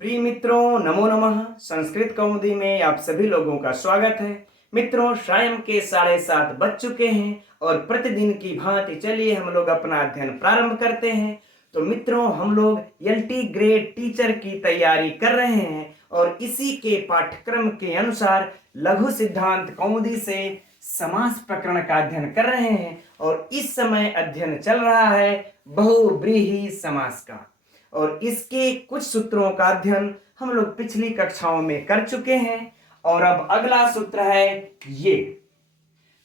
प्रिय मित्रों, नमो नमः। संस्कृत कौमुदी में आप सभी लोगों का स्वागत है। मित्रों, शाम के 7:30 बज चुके हैं और प्रतिदिन की भांति चलिए हम लोग अपना अध्ययन प्रारंभ करते हैं। तो मित्रों, हम लोग एलटी ग्रेड टीचर की तैयारी कर रहे हैं और इसी के पाठ्यक्रम के अनुसार लघु सिद्धांत कौमुदी से समास प्रकरण का अध्ययन कर रहे हैं और इस समय अध्ययन चल रहा है बहुव्रीहि समास का। और इसके कुछ सूत्रों का अध्ययन हम लोग पिछली कक्षाओं में कर चुके हैं और अब अगला सूत्र है ये।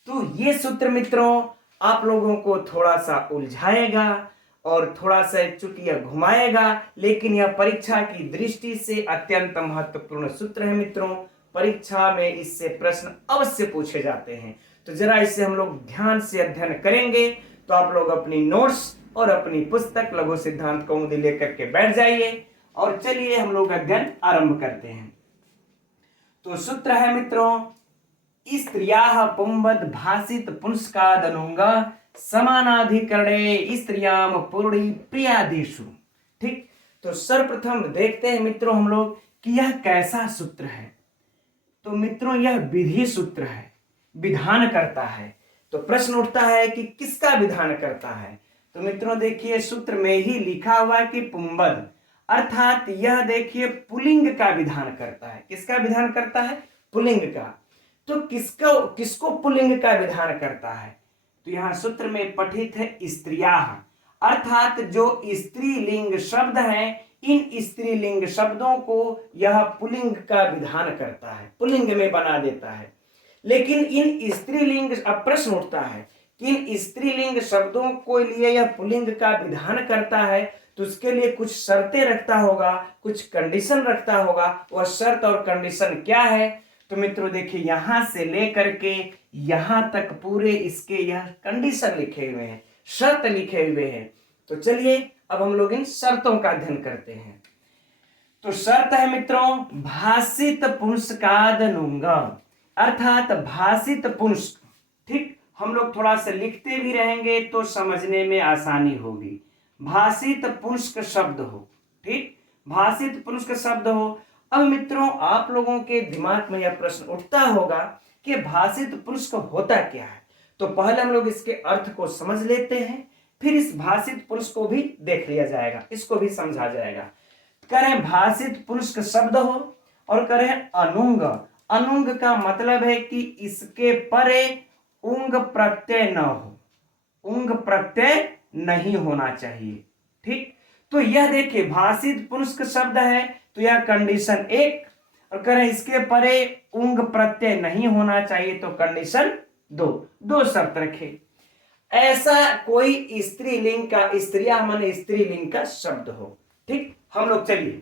तो ये सूत्र मित्रों आप लोगों को थोड़ा सा उलझाएगा और थोड़ा सा चुटिया घुमाएगा, लेकिन यह परीक्षा की दृष्टि से अत्यंत महत्वपूर्ण सूत्र है। मित्रों, परीक्षा में इससे प्रश्न अवश्य पूछे जाते हैं, तो जरा इसे हम लोग ध्यान से अध्ययन करेंगे। तो आप लोग अपनी नोट्स और अपनी पुस्तक लघु सिद्धांत कौमुदी लेकर के बैठ जाइए और चलिए हम लोग अध्ययन आरंभ करते हैं। तो सूत्र है मित्रों, स्त्रियाः पुंवद भासित पुंस्कादनुंग समानाधिकरणे स्त्रियाम पूर्णी प्रियादिषु। ठीक, तो सर्वप्रथम देखते हैं मित्रों हम लोग कि यह कैसा सूत्र है। तो मित्रों यह विधि सूत्र है, विधान करता है। तो प्रश्न उठता है कि किसका विधान करता है। तो मित्रों देखिए, सूत्र में ही लिखा हुआ कि पुंवद, अर्थात यह देखिए पुल्लिंग का विधान करता है। किसका विधान करता है? पुल्लिंग का। तो किसको पुल्लिंग का विधान करता है? तो यहाँ सूत्र में पठित है स्त्रियाः, अर्थात जो स्त्रीलिंग शब्द हैं, इन स्त्रीलिंग शब्दों को यह पुल्लिंग का विधान करता है, पुल्लिंग में बना देता है। लेकिन इन स्त्रीलिंग, अब प्रश्न उठता है कि इन स्त्रीलिंग शब्दों को लिए यह पुल्लिंग का विधान करता है, तो उसके लिए कुछ शर्तें रखता होगा, कुछ कंडीशन रखता होगा। वह शर्त और कंडीशन क्या है? तो मित्रों देखिए, यहां से लेकर के यहां तक पूरे इसके यह कंडीशन लिखे हुए हैं, शर्त लिखे हुए हैं। तो चलिए अब हम लोग इन शर्तों का अध्ययन करते हैं। तो शर्त है मित्रों, भाषित पुंस्कादनुंग, अर्थात भाषित पुंस्क। ठीक, हम लोग थोड़ा सा लिखते भी रहेंगे तो समझने में आसानी होगी। भाषित पुंस्क शब्द हो, ठीक, भाषित पुंस्क शब्द हो। अब मित्रों आप लोगों के दिमाग में यह प्रश्न उठता होगा कि भाषित पुंस्क होता क्या है। तो पहले हम लोग इसके अर्थ को समझ लेते हैं, फिर इस भाषित पुंस्क को भी देख लिया जाएगा, इसको भी समझा जाएगा। करें भाषित पुंस्क शब्द हो और करें अनुंग। अनुंग का मतलब है कि इसके परे उंग प्रत्यय न हो, उंग प्रत्यय नहीं होना चाहिए। ठीक, तो यह देखिए भाषित पुंस्क शब्द है, तो यह कंडीशन 1, और करें इसके परे उंग प्रत्यय नहीं होना चाहिए तो कंडीशन 2। दो शर्त रखे। ऐसा कोई स्त्रीलिंग का, स्त्रिया माने स्त्रीलिंग का शब्द हो। ठीक, हम लोग चलिए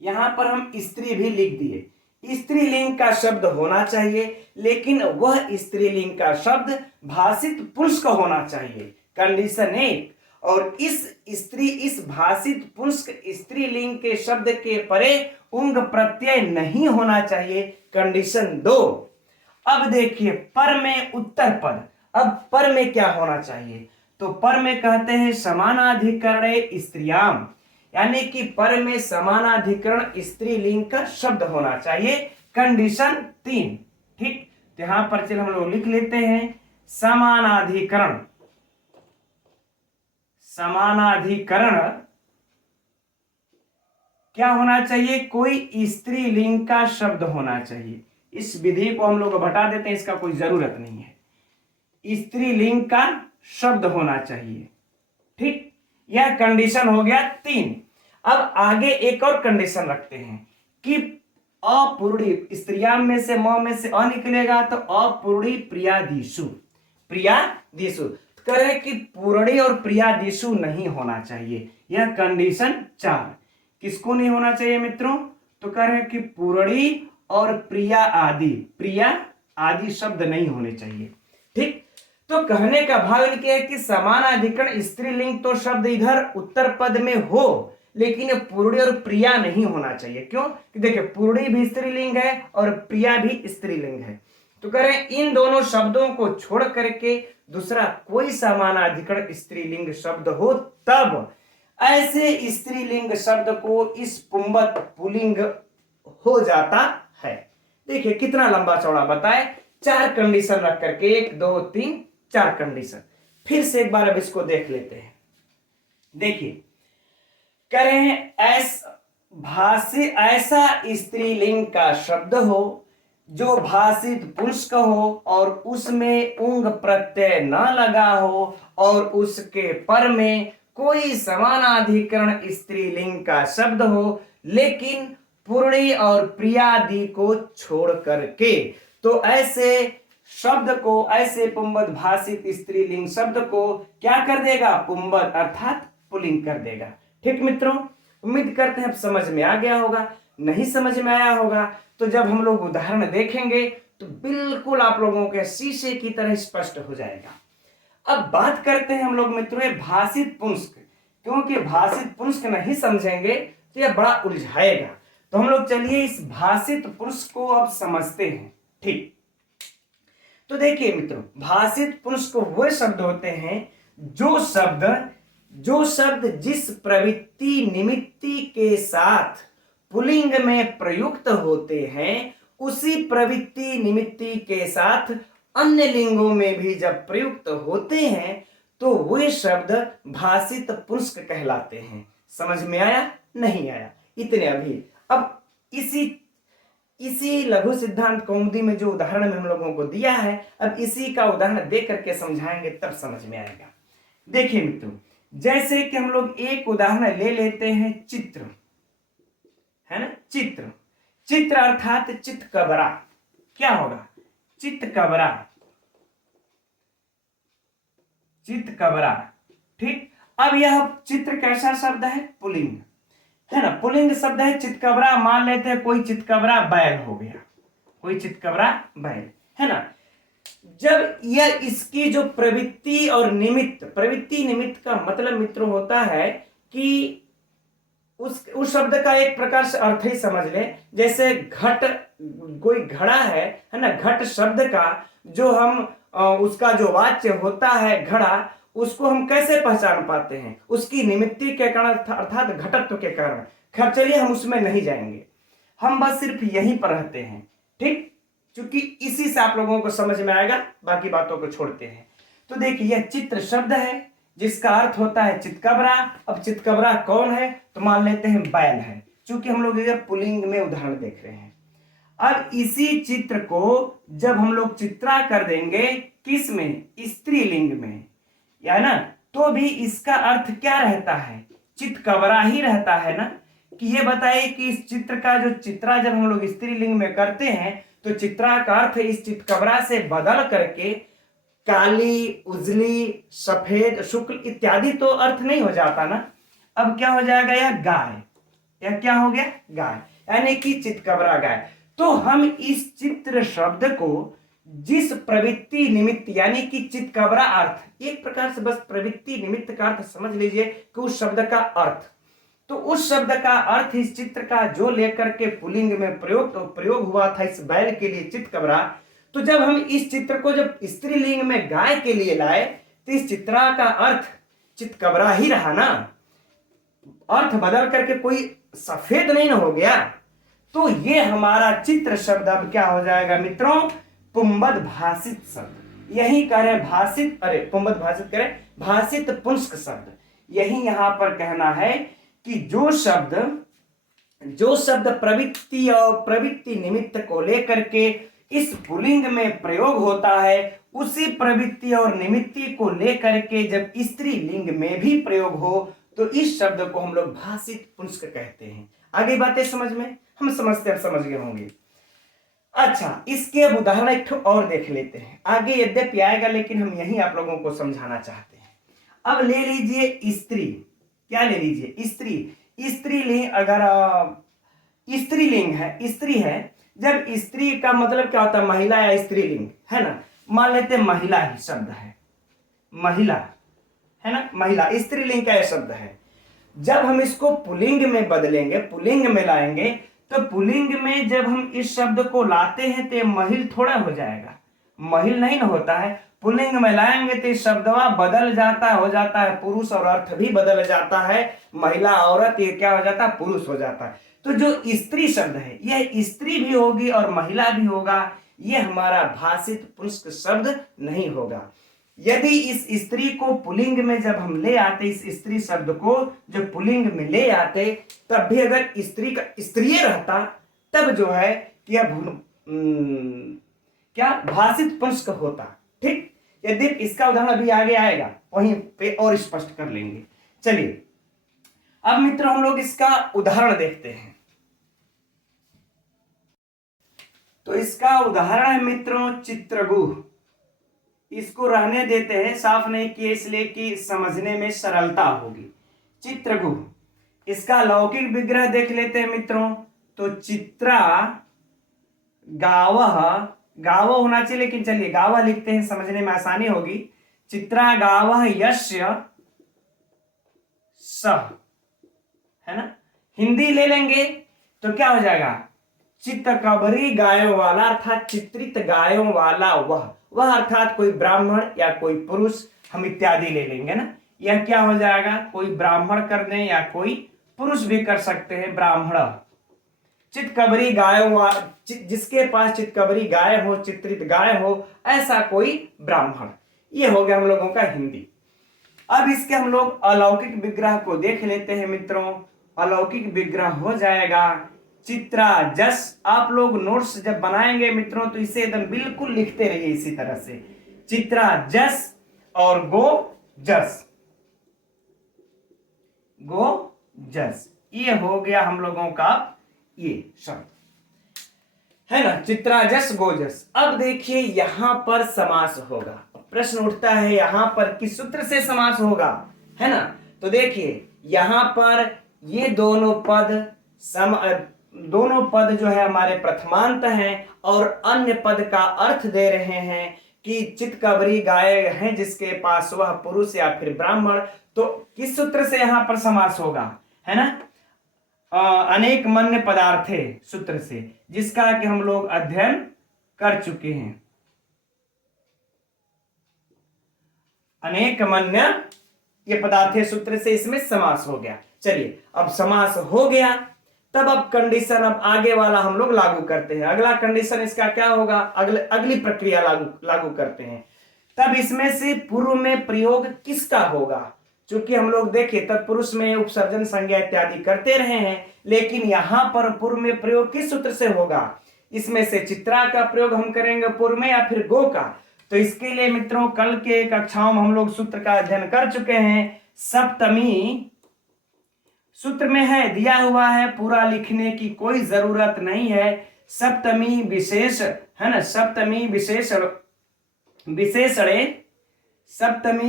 यहां पर हम स्त्री भी लिख दिए। स्त्रीलिंग का शब्द होना चाहिए, लेकिन वह स्त्रीलिंग का शब्द भाषित पुंस्क होना चाहिए, कंडीशन 1। और इस भाषित पुंस्क स्त्रीलिंग के शब्द के परे उंग प्रत्यय नहीं होना चाहिए, कंडीशन 2। अब देखिए पर में उत्तर पद। अब पर में क्या होना चाहिए? तो पर में कहते हैं समानाधिकरणे स्त्रियाम, यानी कि पर में समानाधिकरण स्त्रीलिंग का शब्द होना चाहिए, कंडीशन 3। ठीक, तो यहां पर चलिए हम लोग लिख लेते हैं समानाधिकरण। समानाधिकरण क्या होना चाहिए? कोई स्त्रीलिंग का शब्द होना चाहिए। इस विधि को हम लोग हटा देते हैं, इसका कोई जरूरत नहीं है। स्त्रीलिंग का शब्द होना चाहिए। ठीक, यह कंडीशन हो गया 3। अब आगे एक और कंडीशन रखते हैं कि अपूर्णी, स्त्रियाम में से म में से अ निकलेगा तो अपूर्णी प्रियादिषु, प्रियादिषु करें कि पूर्णी और प्रियादिषु नहीं होना चाहिए, यह कंडीशन 4। किसको नहीं होना चाहिए मित्रों? तो करें कि पूर्णी और प्रिया आदि शब्द नहीं होने चाहिए। ठीक, तो कहने का भाव इनके है कि समानाधिकरण स्त्रीलिंग तो शब्द इधर उत्तर पद में हो, लेकिन पूर्णी और प्रिया नहीं होना चाहिए। क्यों? कि देखिए पूर्णी भी स्त्रीलिंग है और प्रिया भी स्त्रीलिंग है। तो करें इन दोनों शब्दों को छोड़ करके दूसरा कोई समानाधिकरण स्त्रीलिंग शब्द हो तब ऐसे स्त्रीलिंग शब्द को इस पुंबद पुल्लिंग हो जाता है। देखिए कितना लंबा चौड़ा बताए, 4 कंडीशन रख करके, 1 2 3 4 कंडीशन। फिर से एक बार अब इसको देख लेते हैं। देखिए करें ऐसा स्त्रीलिंग का शब्द हो जो भाषित पुरुष का हो और उसमें उंग प्रत्यय न लगा हो और उसके पर में कोई समानाधिकरण स्त्रीलिंग का शब्द हो, लेकिन पूर्णी और प्रियादि को छोड़ करके। तो ऐसे शब्द को, ऐसे पुंबद भाषित स्त्रीलिंग शब्द को क्या कर देगा? पुंबद अर्थात पुल्लिंग कर देगा। ठीक मित्रों, उम्मीद करते हैं अब समझ में आ गया होगा। नहीं समझ में आया होगा तो जब हम लोग उदाहरण देखेंगे तो बिल्कुल आप लोगों के शीशे की तरह स्पष्ट हो जाएगा। अब बात करते हैं हम लोग मित्रों भाषित पुंस्क, क्योंकि भाषित पुंस्क नहीं समझेंगे तो यह बड़ा उलझाएगा। तो हम लोग चलिए इस भाषित पुंस्क को अब समझते हैं। ठीक, तो देखिए मित्रों, भाषित पुंस्क वो शब्द होते हैं जो शब्द जिस प्रवृत्ति निमित्ति के साथ पुल्लिंग में प्रयुक्त होते हैं उसी प्रवृत्ति निमित्ति के साथ अन्य लिंगों में भी जब प्रयुक्त होते हैं तो वे शब्द भाषित पुंस्क कहलाते हैं। समझ में आया? नहीं आया? इतने अभी। अब इसी लघु सिद्धांत कौमुदी में जो उदाहरण में हम लोगों को दिया है, अब इसी का उदाहरण दे करके समझाएंगे तब समझ में आएगा। देखिए मित्रों, जैसे कि हम लोग एक उदाहरण ले लेते हैं, चित्र है ना। चित्र अर्थात चितकबरा। क्या होगा? चितकबरा। ठीक, अब यह चित्र कैसा शब्द है? पुल्लिंग है ना, पुल्लिंग शब्द है। चितकबरा मान लेते हैं कोई चितकबरा बैल हो गया, कोई चितकबरा बैल है ना। जब यह इसकी जो प्रवृत्ति और निमित्त, प्रवृत्ति निमित्त का मतलब मित्रों होता है कि उस शब्द का एक प्रकार से अर्थ ही समझ ले। जैसे घट, कोई घड़ा है ना, घट शब्द का जो हम उसका जो वाच्य होता है घड़ा, उसको हम कैसे पहचान पाते हैं? उसकी निमित्ति के कारण अर्थात घटत्व के कारण। खैर चलिए हम उसमें नहीं जाएंगे, हम बस सिर्फ यहीं पर रहते हैं। ठीक, क्योंकि इसी से आप लोगों को समझ में आएगा, बाकी बातों को छोड़ते हैं। तो देखिए यह चित्र शब्द है जिसका अर्थ होता है चितकबरा। अब चितकबरा कौन है? तो मान लेते हैं बैल है, क्योंकि हम लोग ये पुल्लिंग में उदाहरण देख रहे हैं। अब इसी चित्र को जब हम लोग चित्रा कर देंगे किस में? स्त्रीलिंग में, या ना, तो भी इसका अर्थ क्या रहता है? चितकबरा ही रहता है ना। कि ये बताइए कि इस चित्र का जो चित्रा जब हम लोग स्त्रीलिंग में करते हैं तो चित्रा का अर्थ इस चितकबरा से बदल करके काली, उजली, सफेद, शुक्ल इत्यादि तो अर्थ नहीं हो जाता ना। अब क्या हो जाएगा? यह गाय, यह क्या हो गया? गाय, यानी कि चितकबरा गाय। तो हम इस चित्र शब्द को जिस प्रवृत्ति निमित्त, यानी कि चितकबरा अर्थ, एक प्रकार से बस प्रवृत्ति निमित्त का अर्थ समझ लीजिए कि उस शब्द का अर्थ, तो उस शब्द का अर्थ इस चित्र का जो लेकर के पुल्लिंग में प्रयोग हुआ था इस बैल के लिए चितकबरा, तो जब हम इस चित्र को जब स्त्रीलिंग में गाय के लिए लाए तो इस चित्रा का अर्थ चितकबरा ही रहा ना। अर्थ बदल करके कोई सफेद नहीं ना हो गया। तो ये हमारा चित्र शब्द अब क्या हो जाएगा मित्रों? पुंबद भाषित शब्द। यही करें भाषित, अरे पुंबद भाषित करें भाषित पुंस्क शब्द। यही यहां पर कहना है कि जो शब्द प्रवृत्ति और प्रवृत्ति निमित्त को लेकर के इस पुल्लिंग में प्रयोग होता है उसी प्रवृत्ति और निमित्ति को लेकर के जब स्त्रीलिंग में भी प्रयोग हो तो इस शब्द को हम लोग भाषित पुंस्क कहते हैं। आगे बातें समझ में हम समझते अब समझ गए होंगे। अच्छा, इसके अब उदाहरण एक और देख लेते हैं। आगे यद्यपि आएगा लेकिन हम यही आप लोगों को समझाना चाहते हैं। अब ले लीजिए स्त्री। क्या ले लीजिए? स्त्रीलिंग। अगर स्त्रीलिंग है, स्त्री है, जब स्त्री का मतलब क्या होता है? महिला या स्त्रीलिंग है ना। मान लेते हैं महिला ही शब्द है, महिला है ना, महिला स्त्रीलिंग का शब्द है। जब हम इसको पुल्लिंग में बदलेंगे, पुल्लिंग में लाएंगे, तो पुल्लिंग में जब हम इस शब्द को लाते हैं तो महिल थोड़ा हो जाएगा, महिल नहीं ना होता है। पुल्लिंग में लाएंगे तो शब्दवा बदल जाता है, हो जाता है पुरुष, और अर्थ भी बदल जाता है, महिला औरत ये क्या हो जाता है, पुरुष हो जाता है। तो जो स्त्री शब्द है यह स्त्री भी होगी और महिला भी होगा, यह हमारा भाषित पुरुष शब्द नहीं होगा। यदि इस स्त्री को पुल्लिंग में जब हम ले आते, इस स्त्री शब्द को जो पुल्लिंग में ले आते, तब भी अगर स्त्री का स्त्रीय रहता तब जो है क्या भाषित पुरुष होता। ठीक, यदि इसका उदाहरण अभी आगे आएगा वहीं पे और स्पष्ट कर लेंगे। चलिए अब मित्रों हम लोग इसका उदाहरण देखते हैं। तो इसका उदाहरण है मित्रों चित्रगुह। इसको रहने देते हैं, साफ नहीं किए इसलिए कि समझने में सरलता होगी। चित्रगुह, इसका लौकिक विग्रह देख लेते हैं मित्रों। तो चित्रा गावः, गावो होना चाहिए लेकिन चलिए गावः लिखते हैं, समझने में आसानी होगी। चित्रा गावः यस्य सः, है ना। हिंदी ले लेंगे तो क्या हो जाएगा, चित्तकबरी गायों वाला अर्थात चित्रित गायों वाला वह अर्थात कोई ब्राह्मण या कोई पुरुष, हम इत्यादि ले लेंगे ना। यह क्या हो जाएगा, कोई ब्राह्मण कर दें या कोई पुरुष भी कर सकते हैं, ब्राह्मण। चित्तकबरी गायों, जिसके पास चित्तकबरी गाय हो, चित्रित गाय हो, ऐसा कोई ब्राह्मण। ये हो गया हम लोगों का हिंदी। अब इसके हम लोग अलौकिक विग्रह को देख लेते हैं मित्रों। अलौकिक विग्रह हो जाएगा चित्रा जस। आप लोग नोट्स जब बनाएंगे मित्रों तो इसे एकदम बिल्कुल लिखते रहिए इसी तरह से, चित्रा जस और गो जस, गो जस, ये हो गया हम लोगों का ये शब्द, है ना, चित्रा जस गो जस। अब देखिए यहां पर समास होगा। प्रश्न उठता है यहां पर किस सूत्र से समास होगा, है ना। तो देखिए यहां पर ये दोनों पद जो है हमारे प्रथमांत हैं और अन्य पद का अर्थ दे रहे हैं कि चित्तकबरी गाय है जिसके पास वह पुरुष या फिर ब्राह्मण। तो किस सूत्र से यहां पर समास होगा, है ना, अनेक मन्य पदार्थे सूत्र से, जिसका कि हम लोग अध्ययन कर चुके हैं। अनेक मन्य ये पदार्थे सूत्र से इसमें समास हो गया। चलिए अब समास हो गया, तब अब कंडीशन, अब आगे वाला हम लोग लागू करते हैं। अगला कंडीशन इसका क्या होगा, अगली प्रक्रिया लागू करते हैं। तब इसमें से पूर्व में प्रयोग किसका होगा, चूंकि हम लोग देखें तत्पुरुष में उपसर्जन संज्ञा इत्यादि करते रहे हैं, लेकिन यहां पर पूर्व में प्रयोग किस सूत्र से होगा, इसमें से चित्रा का प्रयोग हम करेंगे पूर्व में या फिर गो का। तो इसके लिए मित्रों कल के कक्षाओं में हम लोग सूत्र का अध्ययन कर चुके हैं। सप्तमी सूत्र में है, दिया हुआ है, पूरा लिखने की कोई जरूरत नहीं है। सप्तमी विशेष, है ना, सप्तमी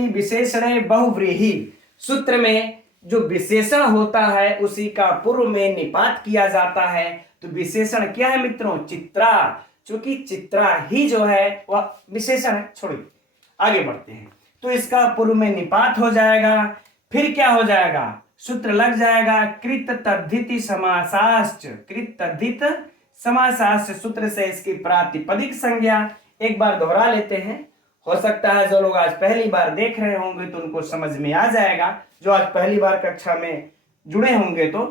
विशेषणे बहुव्रीहि। सूत्र में जो विशेषण होता है उसी का पूर्व में निपात किया जाता है। तो विशेषण क्या है मित्रों, चित्रा। चूंकि चित्रा ही जो है वह विशेषण है। छोड़िए आगे बढ़ते हैं। तो इसका पूर्व में निपात हो जाएगा, फिर क्या हो जाएगा, सूत्र लग जाएगा कृत तद्धिति समासाश्च। कृत तद्धित समासाश्च सूत्र से इसकी प्रातिपदिक संज्ञा एक बार दोहरा लेते हैं। हो सकता है जो लोग आज पहली बार देख रहे होंगे तो उनको समझ में आ जाएगा, जो आज पहली बार कक्षा में जुड़े होंगे तो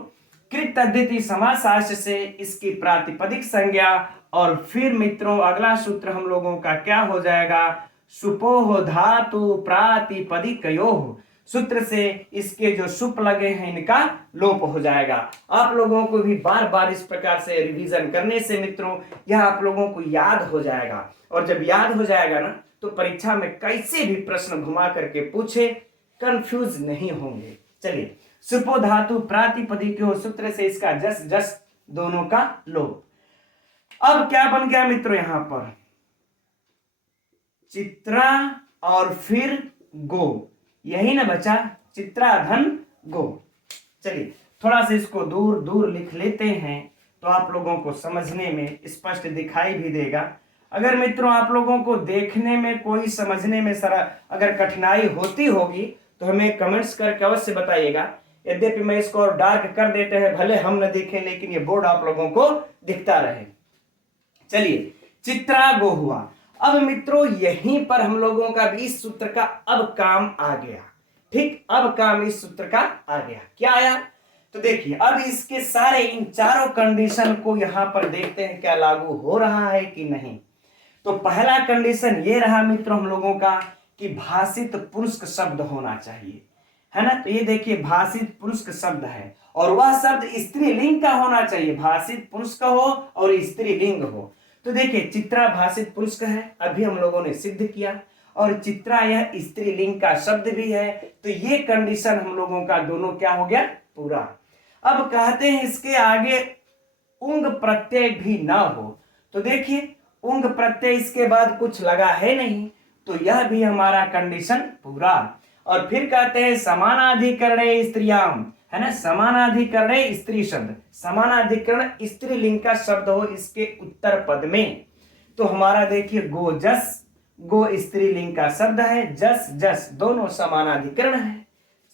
कृत तद्धिति समासाश्च से इसकी प्रातिपदिक संज्ञा। और फिर मित्रों अगला सूत्र हम लोगों का क्या हो जाएगा, सुपोह धातु प्रातिपदिकयोः। सूत्र से इसके जो सुप लगे हैं इनका लोप हो जाएगा। आप लोगों को भी बार बार इस प्रकार से रिवीजन करने से मित्रों यह आप लोगों को याद हो जाएगा, और जब याद हो जाएगा ना तो परीक्षा में कैसे भी प्रश्न घुमा करके पूछे कंफ्यूज नहीं होंगे। चलिए सुपो धातु प्रातिपदिक्यो, सूत्र से इसका जस जस दोनों का लोप। अब क्या बन गया मित्रों, यहां पर चित्रा और फिर गो, यही ना बचा, चित्रा धन गो। चलिए थोड़ा सा इसको दूर दूर लिख लेते हैं तो आप लोगों को समझने में स्पष्ट दिखाई भी देगा। अगर मित्रों आप लोगों को देखने में कोई समझने में अगर कठिनाई होती होगी तो हमें कमेंट्स करके अवश्य बताइएगा। यद्यपि मैं इसको और डार्क कर देते हैं, भले हम न दिखें लेकिन ये बोर्ड आप लोगों को दिखता रहे। चलिए चित्रा गो हुआ। अब मित्रों यहीं पर हम लोगों का भी इस सूत्र का अब काम आ गया। ठीक, अब काम इस सूत्र का आ गया। क्या आया? तो देखिए अब इसके सारे इन चारों कंडीशन को यहां पर देखते हैं क्या लागू हो रहा है कि नहीं। तो पहला कंडीशन ये रहा मित्रों हम लोगों का कि भाषित पुरुष शब्द होना चाहिए, है ना। तो ये देखिए भाषित पुरुष शब्द है और वह शब्द स्त्रीलिंग का होना चाहिए, भाषित पुरुष का हो और स्त्रीलिंग हो। तो देखिए चित्रा भाषित पुरुष का है, अभी हम लोगों ने सिद्ध किया, और चित्रा यह स्त्रीलिंग का शब्द भी है। तो ये कंडीशन हम लोगों का दोनों क्या हो गया? पूरा। अब कहते हैं इसके आगे उंग प्रत्यय भी ना हो। तो देखिए उंग प्रत्यय इसके बाद कुछ लगा है नहीं, तो यह भी हमारा कंडीशन पूरा। और फिर कहते हैं समानाधिकरणे स्त्रियाम, है ना, समानाधिकरणे स्त्री शब्द, समानाधिकरण स्त्रीलिंग का शब्द हो इसके उत्तर पद में। तो हमारा देखिए गो जस, गो स्त्रीलिंग का शब्द है, जस जस दोनों समानाधिकरण है,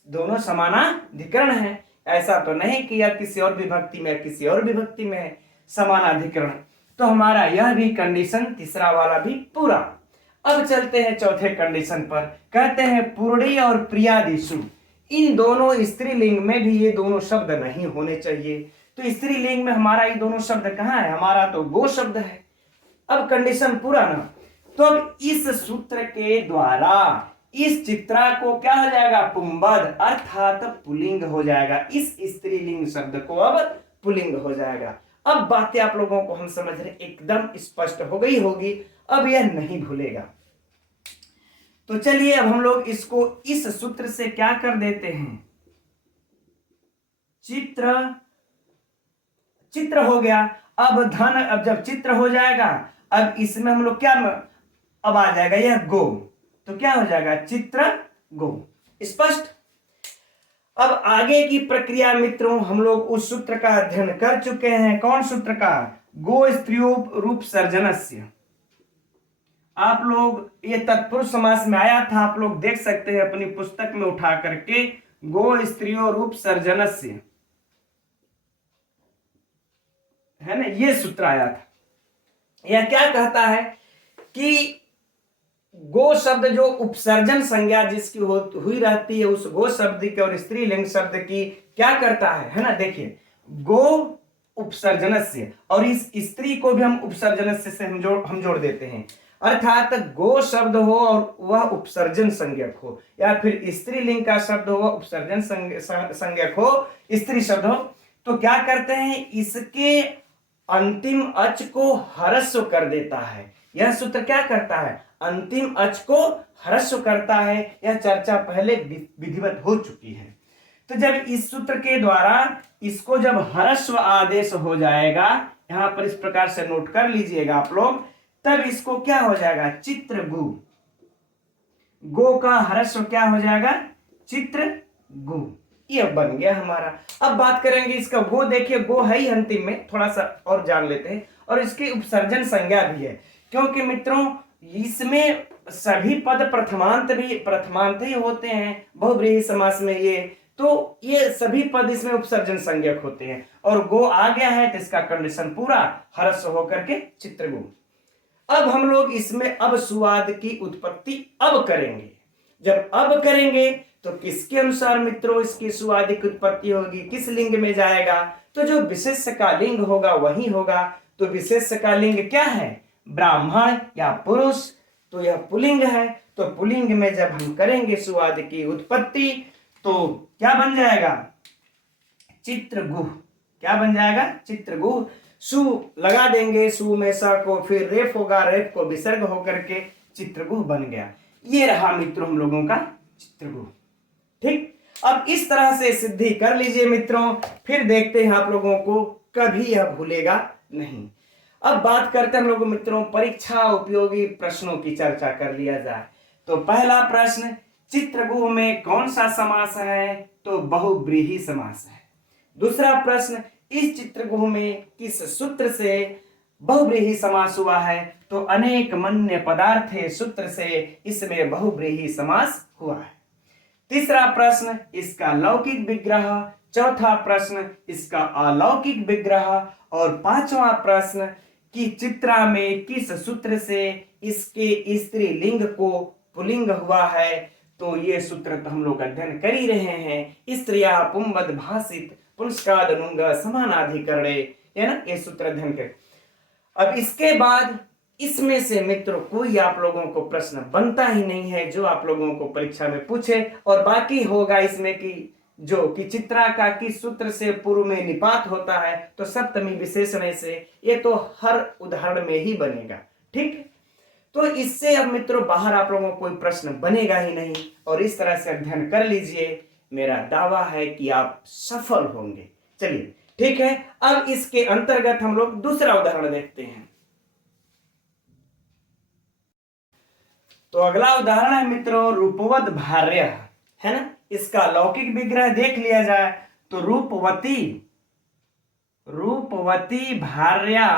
दोनों समानाधिकरण है। ऐसा तो नहीं किया किसी और विभक्ति में किसी और विभक्ति में समानाधिकरण। तो हमारा यह भी कंडीशन तीसरा वाला भी पूरा। अब चलते हैं चौथे कंडीशन पर। कहते हैं पूर्णी और प्रियादिशु, इन दोनों स्त्रीलिंग में भी ये दोनों शब्द नहीं होने चाहिए। तो स्त्रीलिंग में हमारा ये दोनों शब्द कहाँ है? हमारा तो गो शब्द है। अब कंडीशन पूरा ना, तो अब इस सूत्र के द्वारा इस चित्रा को क्या हो जाएगा? पुंबद अर्थात पुलिंग हो जाएगा। इस स्त्रीलिंग शब्द को अब पुलिंग हो जाएगा। अब बातें आप लोगों को हम समझ रहे एकदम स्पष्ट हो गई होगी, अब यह नहीं भूलेगा। तो चलिए अब हम लोग इसको इस सूत्र से क्या कर देते हैं, चित्र हो गया। अब धन, अब जब चित्र हो जाएगा अब इसमें हम लोग क्या अब आ जाएगा यह गो, तो क्या हो जाएगा? चित्र गो। स्पष्ट। अब आगे की प्रक्रिया मित्रों हम लोग उस सूत्र का अध्ययन कर चुके हैं। कौन सूत्र का? गो स्त्रियो रूप सर्जनस्य। आप लोग ये तत्पुरुष समास में आया था, आप लोग देख सकते हैं अपनी पुस्तक में उठा करके, गो स्त्रियो रूप सर्जनस्य, है ना, ये सूत्र आया था। यह क्या कहता है कि गो शब्द जो उपसर्जन संज्ञा जिसकी हुई रहती है, उस गो शब्द की और स्त्रीलिंग शब्द की क्या करता है ना। देखिए गो उपसर्जनस्य, और इस स्त्री को भी हम उपसर्जनस्य से हम जोड़ देते हैं, अर्थात गो शब्द हो और वह उपसर्जन संज्ञक हो, या फिर स्त्रीलिंग का शब्द हो उपसर्जन संज्ञक हो, स्त्री शब्द हो, तो क्या करते हैं इसके अंतिम अच को ह्रस्व कर देता है। यह सूत्र क्या करता है? अंतिम अच को ह्रस्व करता है। यह चर्चा पहले विधिवत हो चुकी है। तो जब इस सूत्र के द्वारा इसको जब ह्रस्व आदेश हो जाएगा, यहां पर इस प्रकार से नोट कर लीजिएगा आप लोग, तब इसको क्या हो जाएगा? चित्रगु। गो का ह्रस्व क्या हो जाएगा? चित्रगु। ये बन गया हमारा। अब बात करेंगे इसका गो। देखिए गो है ही अंतिम में, थोड़ा सा और जान लेते हैं। और इसकी उपसर्जन संज्ञा भी है, क्योंकि मित्रों इसमें सभी पद प्रथमांत ही होते हैं बहुब्रीहि समास में। ये सभी पद इसमें उपसर्जन संज्ञक होते हैं, और गो आ गया है तो इसका कंडीशन पूरा, ह्रस्व होकर के चित्रगु। अब हम लोग इसमें अब सुवाद की उत्पत्ति अब करेंगे। जब अब करेंगे तो किसके अनुसार मित्रों इसकी सुवाद की उत्पत्ति होगी, किस लिंग में जाएगा? तो जो विशेष का लिंग होगा वही होगा। तो विशेष का लिंग क्या है? ब्राह्मण या पुरुष। तो यह पुलिंग है, तो पुलिंग में जब हम करेंगे सुवाद की उत्पत्ति तो क्या बन जाएगा? चित्रगुह। क्या बन जाएगा? चित्रगुह। सु लगा देंगे, सु में सा को, फिर रेफ होगा, रेफ को विसर्ग होकर के चित्रगुह बन गया। ये रहा मित्रों हम लोगों का चित्रगुह। ठीक, अब इस तरह से सिद्धि कर लीजिए मित्रों, फिर देखते हैं आप लोगों को कभी यह भूलेगा नहीं। अब बात करते हैं हम लोग मित्रों परीक्षा उपयोगी प्रश्नों की चर्चा कर लिया जाए। तो पहला प्रश्न, चित्रगुह में कौन सा समास है? तो बहुब्रीहि समास है। दूसरा प्रश्न, इस चित्रगुह में किस सूत्र से बहुब्रीहि समास हुआ है? तो अनेक मन्य पदार्थे सूत्र से इसमें बहुब्रीहि समास हुआ है। तीसरा प्रश्न, इसका लौकिक विग्रह। चौथा प्रश्न, इसका अलौकिक विग्रह। और पांचवा प्रश्न कि चित्रा में किस सूत्र से इसके स्त्रीलिंग को पुल्लिंग हुआ है, तो ये सूत्र तो हम लोग अध्ययन कर ही रहे हैं। स्त्रिया पुंबद भाषित पुंस्कादनुंग समानाधिकरणे, है ना, ये सूत्र अध्ययन कर। अब इसके बाद इसमें से मित्रों कोई आप लोगों को प्रश्न बनता ही नहीं है जो आप लोगों को परीक्षा में पूछे, और बाकी होगा इसमें कि जो कि चित्रा का किस सूत्र से पूर्व में निपात होता है, तो सप्तमी विशेषण से, ये तो हर उदाहरण में ही बनेगा। ठीक, तो इससे अब मित्रों बाहर आप लोगों को कोई प्रश्न बनेगा ही नहीं, और इस तरह से अध्ययन कर लीजिए, मेरा दावा है कि आप सफल होंगे। चलिए ठीक है, अब इसके अंतर्गत हम लोग दूसरा उदाहरण देखते हैं। तो अगला उदाहरण है मित्रों रूपवत भार्य, है ना। इसका लौकिक विग्रह देख लिया जाए तो रूपवती भार्या,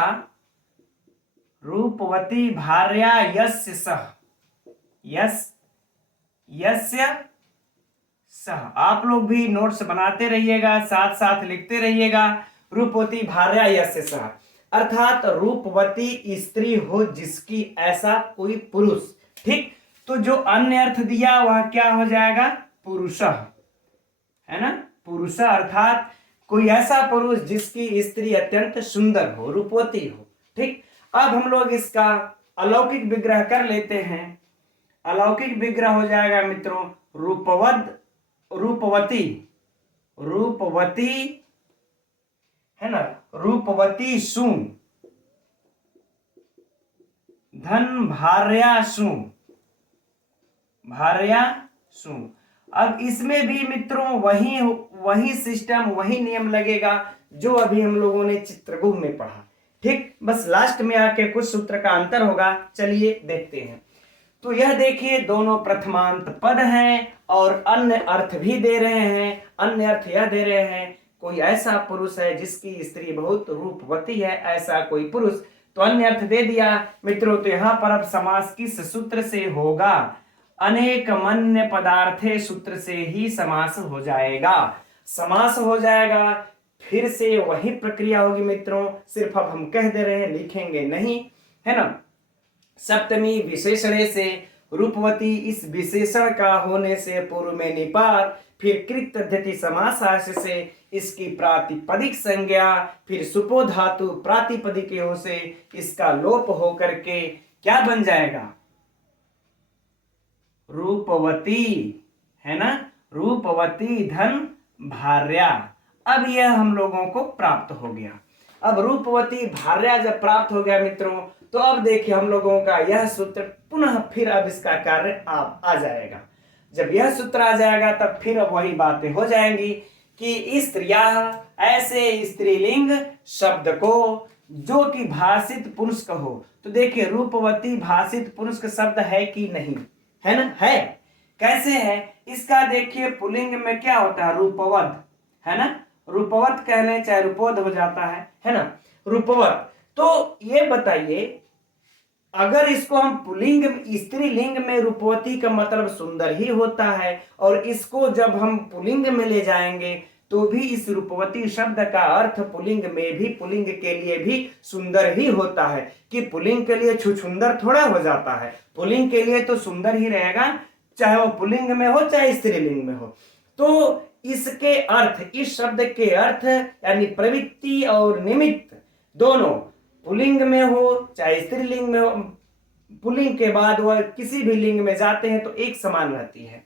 रूपवती भार्या यस्य सह, यस्य सह। आप लोग भी नोट्स बनाते रहिएगा, साथ साथ लिखते रहिएगा। रूपवती भार्या यस्य सह, अर्थात रूपवती स्त्री हो जिसकी ऐसा कोई पुरुष। ठीक, तो जो अन्य अर्थ दिया वह क्या हो जाएगा, पुरुष, है ना। पुरुष अर्थात कोई ऐसा पुरुष जिसकी स्त्री अत्यंत सुंदर हो, रूपवती हो। ठीक, अब हम लोग इसका अलौकिक विग्रह कर लेते हैं। अलौकिक विग्रह हो जाएगा मित्रों रूपवती, है ना, रूपवती सु धन भार्या सु। अब इसमें भी मित्रों वही सिस्टम, वही नियम लगेगा जो अभी हम लोगों ने चित्रगुप्त में पढ़ा। ठीक, बस लास्ट में आके कुछ सूत्र का अंतर होगा। चलिए देखते हैं। तो यह देखिए दोनों प्रथमांत पद हैं और अन्य अर्थ भी दे रहे हैं। अन्य अर्थ यह दे रहे हैं कोई ऐसा पुरुष है जिसकी स्त्री बहुत रूपवती है, ऐसा कोई पुरुष। तो अन्य अर्थ दे दिया मित्रों। तो यहां पर अब समास किस सूत्र से होगा, अनेक मन्य पदार्थे सूत्र से ही समास हो जाएगा। समास हो जाएगा, फिर से वही प्रक्रिया होगी मित्रों, सिर्फ अब हम कह दे रहे हैं, लिखेंगे नहीं, है ना। सप्तमी विशेषण से रूपवती, इस विशेषण का होने से पूर्व में निपात, फिर कृत तद्धिति समास से इसकी प्रातिपदिक संज्ञा, फिर सुपो धातु प्रातिपदिक हो से इसका लोप हो करके क्या बन जाएगा, रूपवती, है ना, रूपवती धन भार्या। अब यह हम लोगों को प्राप्त हो गया। अब रूपवती भार्या जब प्राप्त हो गया मित्रों, तो अब देखिए हम लोगों का यह सूत्र पुनः फिर अब इसका कार्य आ जाएगा। जब यह सूत्र आ जाएगा तब फिर अब वही बातें हो जाएंगी कि स्त्रिया, ऐसे स्त्रीलिंग शब्द को जो कि भाषित पुरुष का हो। तो देखिए रूपवती भाषित पुरुष का शब्द है कि नहीं, है ना, है। कैसे है इसका देखिए, पुल्लिंग में क्या होता है, रूपवत, है ना, रूपवत कह लें चाहे रूपोध हो जाता है ना, रूपवत। तो ये बताइए अगर इसको हम पुल्लिंग, स्त्रीलिंग में रूपवती का मतलब सुंदर ही होता है, और इसको जब हम पुल्लिंग में ले जाएंगे तो भी इस रूपवती शब्द का अर्थ पुल्लिंग में भी, पुल्लिंग के लिए भी सुंदर ही होता है। कि पुल्लिंग के लिए छुछुंदर थोड़ा हो जाता है, पुल्लिंग के लिए तो सुंदर ही रहेगा, चाहे वो पुल्लिंग में हो चाहे स्त्रीलिंग में हो। तो इसके अर्थ, इस शब्द के अर्थ यानी प्रवृत्ति और निमित्त दोनों पुल्लिंग में हो चाहे स्त्रीलिंग में हो, पुल्लिंग के बाद वह किसी भी लिंग में जाते हैं तो एक समान रहती है।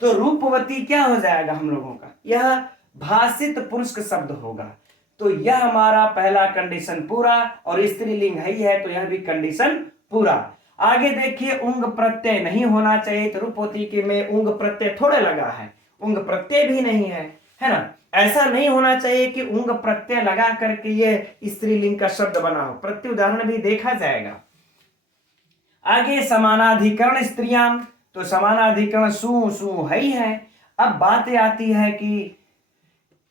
तो रूपवती क्या हो जाएगा हम लोगों का, यह भाषित पुरुष का शब्द होगा। तो यह हमारा पहला कंडीशन पूरा, और स्त्रीलिंग है ही है तो यह भी कंडीशन पूरा। आगे देखिए उंग प्रत्यय नहीं होना चाहिए, तो रूपवती के में उंग प्रत्यय थोड़े लगा है, उंग प्रत्यय भी नहीं है ना। ऐसा नहीं होना चाहिए कि उंग प्रत्यय लगा करके ये स्त्रीलिंग का शब्द बना हो, प्रत्यय उदाहरण भी देखा जाएगा। आगे समानाधिकरण स्त्रियां, तो समानाधिकरण सु है ही है। अब बात आती है कि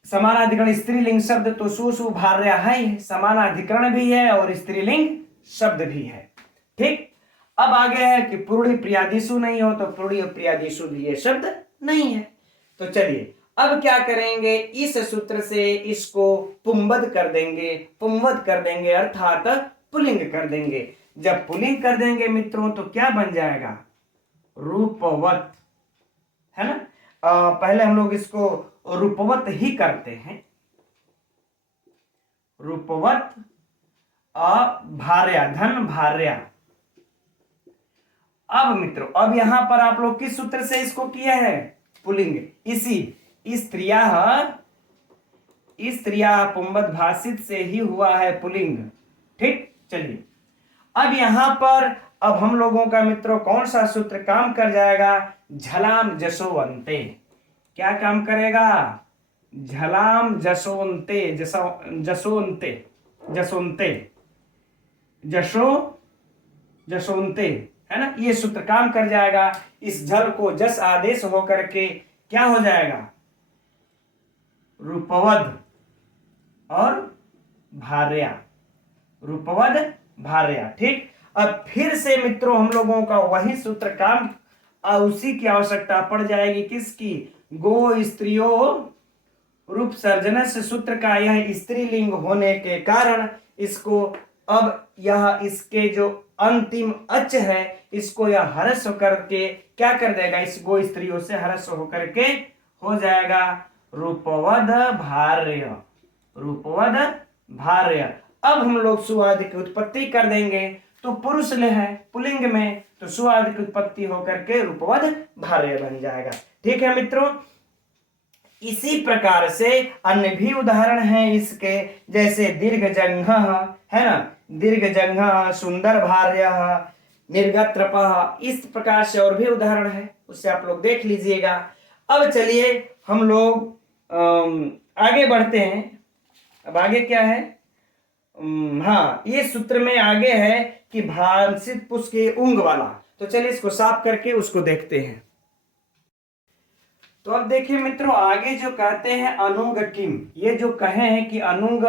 समानाधिकरण स्त्रीलिंग शब्द तो सु भार्या है, समानाधिकरण भी है और स्त्रीलिंग शब्द भी है। ठीक, अब आगे है कि पुरुड़ी प्रियादिशु नहीं हो, तो पुरुड़ी और प्रियादिशु भी ये शब्द नहीं है। तो चलिए अब क्या करेंगे, इस सूत्र से इसको पुंवद कर देंगे, अर्थात पुल्लिंग कर देंगे। जब पुल्लिंग कर देंगे मित्रों तो क्या बन जाएगा, रूपवत, है ना। पहले हम लोग इसको रूपवत ही करते हैं, रूपवत, भार्या, धन भार्या। अब मित्रों, अब यहां पर आप लोग किस सूत्र से इसको किया है, पुल्लिंग, इसी स्त्रिया पुंबत भाषित से ही हुआ है पुल्लिंग। ठीक, चलिए अब यहां पर अब हम लोगों का मित्रों कौन सा सूत्र काम कर जाएगा, झलाम जसोवंते। क्या काम करेगा, झलाम जसोवंते, जसोवंते, जसोवंते, जसोवंते, है ना। ये सूत्र काम कर जाएगा। इस झल को जस आदेश होकर के क्या हो जाएगा, रूपवद और भार्या, रूपवद भार्या। ठीक, अब फिर से मित्रों हम लोगों का वही सूत्र काम, उसी की आवश्यकता पड़ जाएगी, किसकी, गो स्त्रियों रूप सर्जनस्य सूत्र का। यह स्त्रीलिंग होने के कारण इसको अब यह इसके जो अंतिम अच है इसको यह हर्ष करके क्या कर देगा, इस गो स्त्रियों से हर्ष होकर के हो जाएगा रूपवद भार्य, रूपवद भार्य। अब हम लोग सुआदि की उत्पत्ति कर देंगे, तो पुरुष ले है पुल्लिंग में, तो सुआदि की उत्पत्ति होकर के रूपवद भार्य बन जाएगा। ठीक है मित्रों, इसी प्रकार से अन्य भी उदाहरण हैं इसके, जैसे दीर्घ जंघ, है ना, दीर्घ जंघ, सुंदर भार्य, निर्गत्रपः, इस प्रकार से और भी उदाहरण है, उससे आप लोग देख लीजिएगा। अब चलिए हम लोग आगे बढ़ते हैं। अब आगे क्या है, हाँ, ये सूत्र में आगे है कि भांसित पुष्प के उंग वाला, तो चलिए इसको साफ करके उसको देखते हैं। तो अब देखिए मित्रों, आगे जो कहते हैं अनुंग किम, ये जो कहे हैं कि अनुंग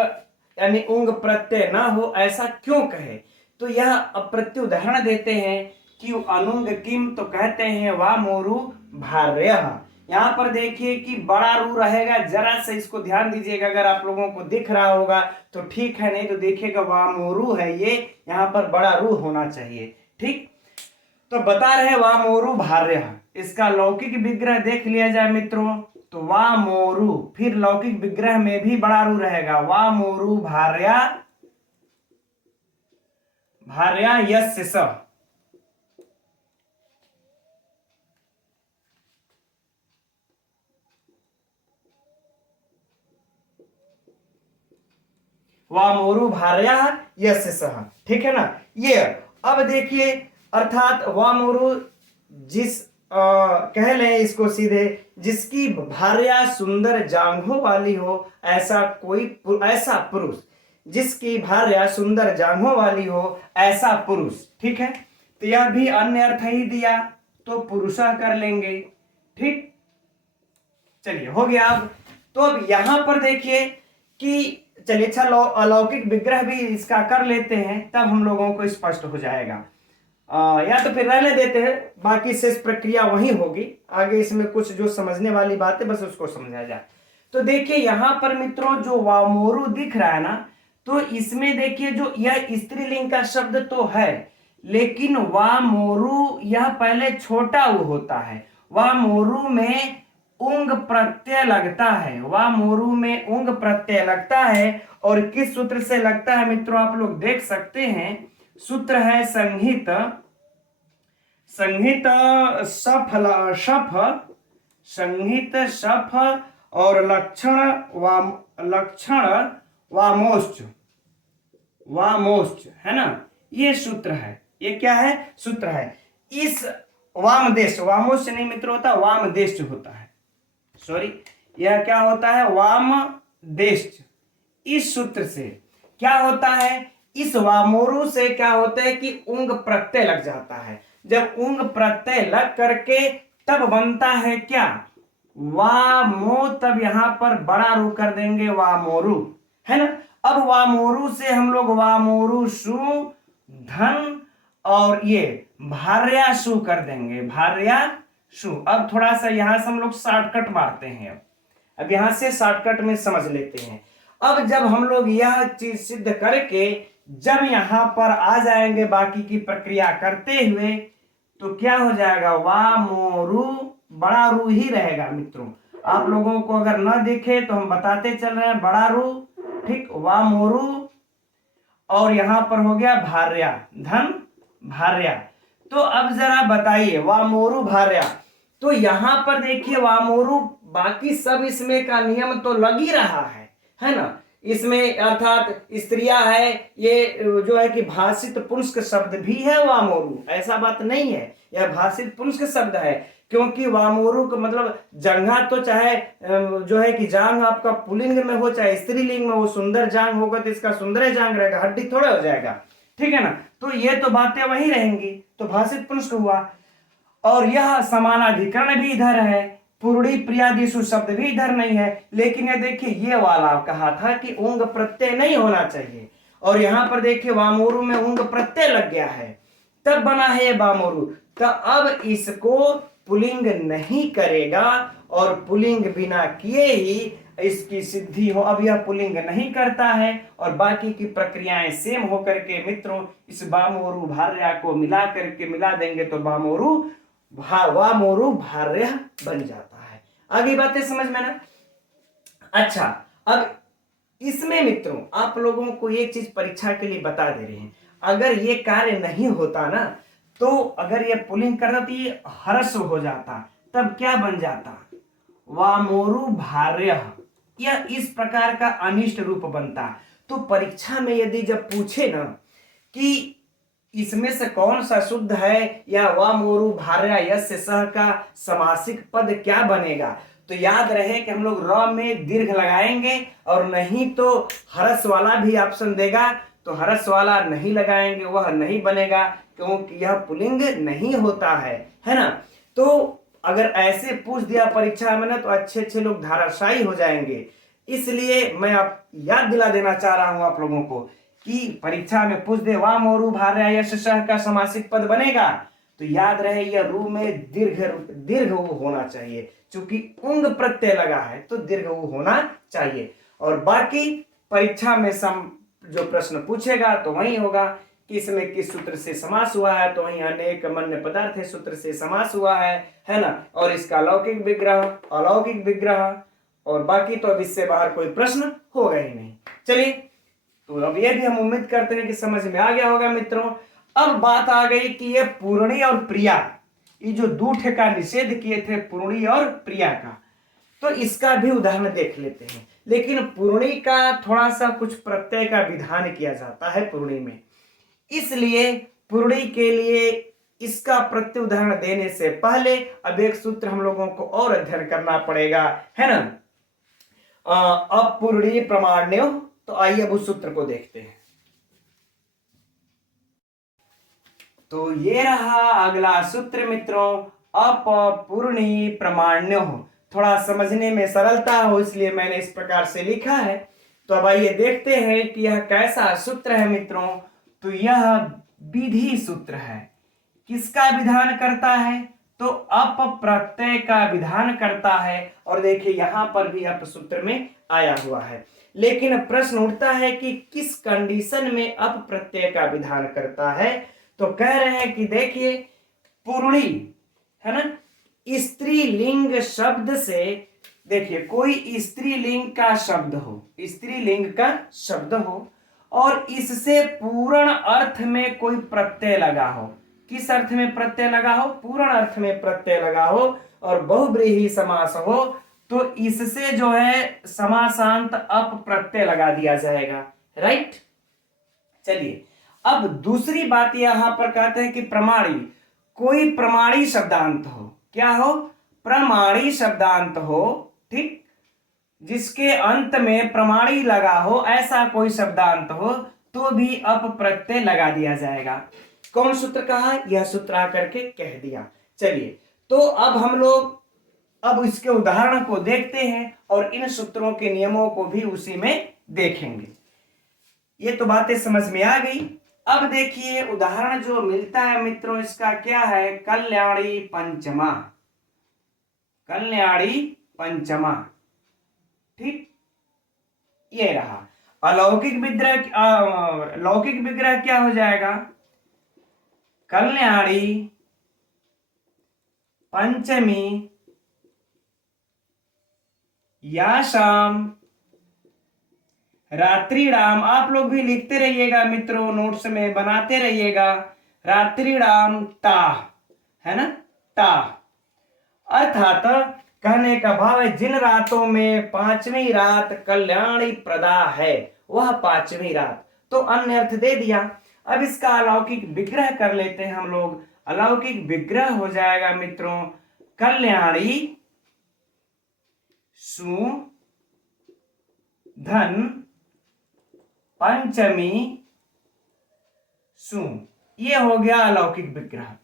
यानी उंग प्रत्यय ना हो, ऐसा क्यों कहे, तो यह अप्रत्य उदाहरण देते हैं कि अनुंग किम, तो कहते हैं वा मोरु भार्य। यहाँ पर देखिए कि बड़ा रू रहेगा, जरा से इसको ध्यान दीजिएगा, अगर आप लोगों को दिख रहा होगा तो ठीक है, नहीं तो देखिएगा वामोरु है, ये यहाँ पर बड़ा रू होना चाहिए। ठीक, तो बता रहे वामोरु भार्य, इसका लौकिक विग्रह देख लिया जाए मित्रों, तो वामोरु, फिर लौकिक विग्रह में भी बड़ा रू रहेगा, वामोरु भार्या, भार्या यस्य स, वामोरु भार्या यस्य सह। ठीक है ना, ये अब देखिए, अर्थात वामोरु जिस कह लें इसको सीधे, जिसकी भार्या सुंदर जांघों वाली हो, ऐसा कोई ऐसा पुरुष, जिसकी भार्या सुंदर जांघों वाली हो ऐसा पुरुष। ठीक है, तो यह भी अन्य अर्थ ही दिया, तो पुरुषा कर लेंगे। ठीक, चलिए हो गया। अब तो अब यहां पर देखिए कि चलिए अच्छा अलौकिक विग्रह भी इसका कर लेते हैं, तब हम लोगों को स्पष्ट हो जाएगा। या तो फिर रहने देते हैं, बाकी शेष प्रक्रिया वही होगी, आगे इसमें कुछ जो समझने वाली बात है बस उसको समझा जाए। तो देखिए यहां पर मित्रों जो वामोरु दिख रहा है ना, तो इसमें देखिए जो यह स्त्रीलिंग का शब्द तो है, लेकिन वामोरु यह पहले छोटा उ होता है, वामोरु में उंग प्रत्यय लगता है, वामोरु में उंग प्रत्यय लगता है। और किस सूत्र से लगता है मित्रों, आप लोग देख सकते हैं, सूत्र है संहित, संहित सफल शफ, संहित शफ और लक्षण वामोश्च, वामोश्च, है ना, ये सूत्र है। ये क्या है, सूत्र है। इस वामदेश, वामोश्च नहीं मित्रों होता, वामदेश होता है, सॉरी, यह क्या होता है, वामदेश। इस सूत्र से क्या होता है, इस वामोरु से क्या होता है कि उंग प्रत्यय लग जाता है। जब उंग प्रत्यय लग करके तब बनता है क्या, वामो, तब यहां पर बड़ा रू कर देंगे वामोरु, है ना। अब वामोरु से हम लोग वामोरु सु धन और ये भार्यासु कर देंगे, भार्यासु। अब थोड़ा सा यहां से हम लोग शॉर्टकट मारते हैं, अब यहां से शॉर्टकट में समझ लेते हैं। अब जब हम लोग यह चीज सिद्ध करके जब यहां पर आ जाएंगे बाकी की प्रक्रिया करते हुए तो क्या हो जाएगा, वा मोरू, बड़ा रू ही रहेगा मित्रों। आप लोगों को अगर न दिखे तो हम बताते चल रहे हैं, बड़ा रू, ठीक, वा मोरू, और यहां पर हो गया भार्या, धन भार्या। तो अब जरा बताइए वामोरु भार्या, तो यहां पर देखिए वामोरु, बाकी सब इसमें का नियम तो लग ही रहा है ना। इसमें अर्थात स्त्रियां है, ये जो है कि भाषित पुंस्क शब्द भी है वामोरु, ऐसा बात नहीं है, यह भाषित पुंस्क शब्द है। क्योंकि वामोरु का मतलब जंघा, तो चाहे जो है कि जांग आपका पुल्लिंग में हो चाहे स्त्रीलिंग में हो, सुंदर जांग होगा तो इसका सुंदर जांग रहेगा, हड्डी थोड़ा हो जाएगा, ठीक है ना। तो ये तो बातें वही रहेंगी, तो भाषित पुंस्क हुआ। और यह समानाधिकरण भी इधर है, पूर्णी प्रियादिशु शब्द भी इधर नहीं है। लेकिन ये देखिए ये वाला कहा था कि उंग प्रत्यय नहीं होना चाहिए, और यहां पर देखिए वामोरु में उंग प्रत्यय लग गया है, तब बना है ये वामोरु। तो अब इसको पुलिंग नहीं करेगा, और पुलिंग बिना किए ही इसकी सिद्धि हो। अब यह पुलिंग नहीं करता है, और बाकी की प्रक्रियाएं सेम होकर के मित्रों इस वामोरु भार्या को मिला देंगे तो वामोरु भार्य बन जाता है। आगे बातें समझ में ना। अच्छा, अब इसमें मित्रों आप लोगों को एक चीज परीक्षा के लिए बता दे रहे हैं, अगर ये कार्य नहीं होता ना, तो अगर ये पुलिंग करता तो ये हर्ष हो जाता, तब क्या बन जाता, वामोरु भार्य, यह इस प्रकार का अनिष्ट रूप बनता। तो परीक्षा में यदि जब पूछे ना कि इसमें से कौन सा शुद्ध है, या वामोरु भार्या यस्य सह का समासिक पद क्या बनेगा, तो याद रहे कि हम लोग र में दीर्घ लगाएंगे, और नहीं तो हरस वाला भी ऑप्शन देगा तो हरस वाला नहीं लगाएंगे, वह नहीं बनेगा, क्योंकि यह पुलिंग नहीं होता है ना। तो अगर ऐसे पूछ दिया परीक्षा में ना तो अच्छे अच्छे लोग धाराशायी हो जाएंगे। इसलिए मैं आप याद दिला देना चाह रहा हूं आप लोगों को कि परीक्षा में पूछ दे वामोरु भार्या यश सह का समासिक पद बनेगा, तो याद रहे यह रू में दीर्घ होना चाहिए, चूंकि उंग प्रत्यय लगा है तो दीर्घ होना चाहिए। और बाकी परीक्षा में जो प्रश्न पूछेगा तो वही होगा कि इसमें किस सूत्र से समास हुआ है, तो वही अनेक मन्य पदार्थ है सूत्र से समास हुआ है ना। और इसका लौकिक विग्रह, अलौकिक विग्रह, और बाकी तो अब इससे बाहर कोई प्रश्न होगा ही नहीं। चलिए, तो अब ये भी हम उम्मीद करते हैं कि समझ में आ गया होगा मित्रों। अब बात आ गई कि ये पूर्णी और प्रिया, ये जो दूठ का निषेध किए थे पूर्णी और प्रिया का, तो इसका भी उदाहरण देख लेते हैं। लेकिन पूर्णी का थोड़ा सा कुछ प्रत्यय का विधान किया जाता है पूर्णी में, इसलिए पूर्णी के लिए इसका प्रत्यय उदाहरण देने से पहले अब एक सूत्र हम लोगों को और अध्ययन करना पड़ेगा, है ना। अपूर्णी प्रमाण्यो, तो आइए अब उस सूत्र को देखते हैं। तो ये रहा अगला सूत्र मित्रों, अपूर्णी प्रमाण्यो। थोड़ा समझने में सरलता हो इसलिए मैंने इस प्रकार से लिखा है। तो अब आइए देखते हैं कि यह कैसा सूत्र है मित्रों। तो यह विधि सूत्र है, किसका विधान करता है, तो अप प्रत्यय का विधान करता है। और देखिए यहां पर भी अप सूत्र में आया हुआ है, लेकिन प्रश्न उठता है कि किस कंडीशन में अप प्रत्यय का विधान करता है। तो कह रहे हैं कि देखिए पूर्णी है ना, स्त्रीलिंग शब्द से, देखिए कोई स्त्रीलिंग का शब्द हो, स्त्रीलिंग का शब्द हो, और इससे पूर्ण अर्थ में कोई प्रत्यय लगा हो। किस अर्थ में प्रत्यय लगा हो, पूर्ण अर्थ में प्रत्यय लगा हो, और बहुब्रीहि समास हो, तो इससे जो है समासांत अप प्रत्यय लगा दिया जाएगा, राइट। चलिए, अब दूसरी बात यहां पर कहते हैं कि प्रमाणी, कोई प्रमाणी शब्दांत हो, क्या हो, प्रमाणी शब्दांत हो, ठीक, जिसके अंत में प्रमाणी लगा हो, ऐसा कोई शब्दांत हो तो भी अप प्रत्यय लगा दिया जाएगा। कौन सूत्र कहा, यह सूत्र आकर के कह दिया। चलिए, तो अब हम लोग अब इसके उदाहरण को देखते हैं और इन सूत्रों के नियमों को भी उसी में देखेंगे। ये तो बातें समझ में आ गई। अब देखिए उदाहरण जो मिलता है मित्रों, इसका क्या है, कल्याणी पंचमा, कल्याणी पंचमा, ठीक, ये रहा। अलौकिक विग्रह लौकिक विग्रह क्या हो जाएगा? कल्याणी पंचमी याशाम रात्रिणाम। आप लोग भी लिखते रहिएगा मित्रों, नोट्स में बनाते रहिएगा। रात्रिणाम ता, है ना, ता। अर्थात कहने का भाव है जिन रातों में पांचवी रात कल्याणी प्रदा है, वह पांचवी रात। तो अन्य अर्थ दे दिया। अब इसका अलौकिक विग्रह कर लेते हैं हम लोग। अलौकिक विग्रह हो जाएगा मित्रों कल्याणी सु धन पंचमी सु। ये हो गया अलौकिक विग्रह।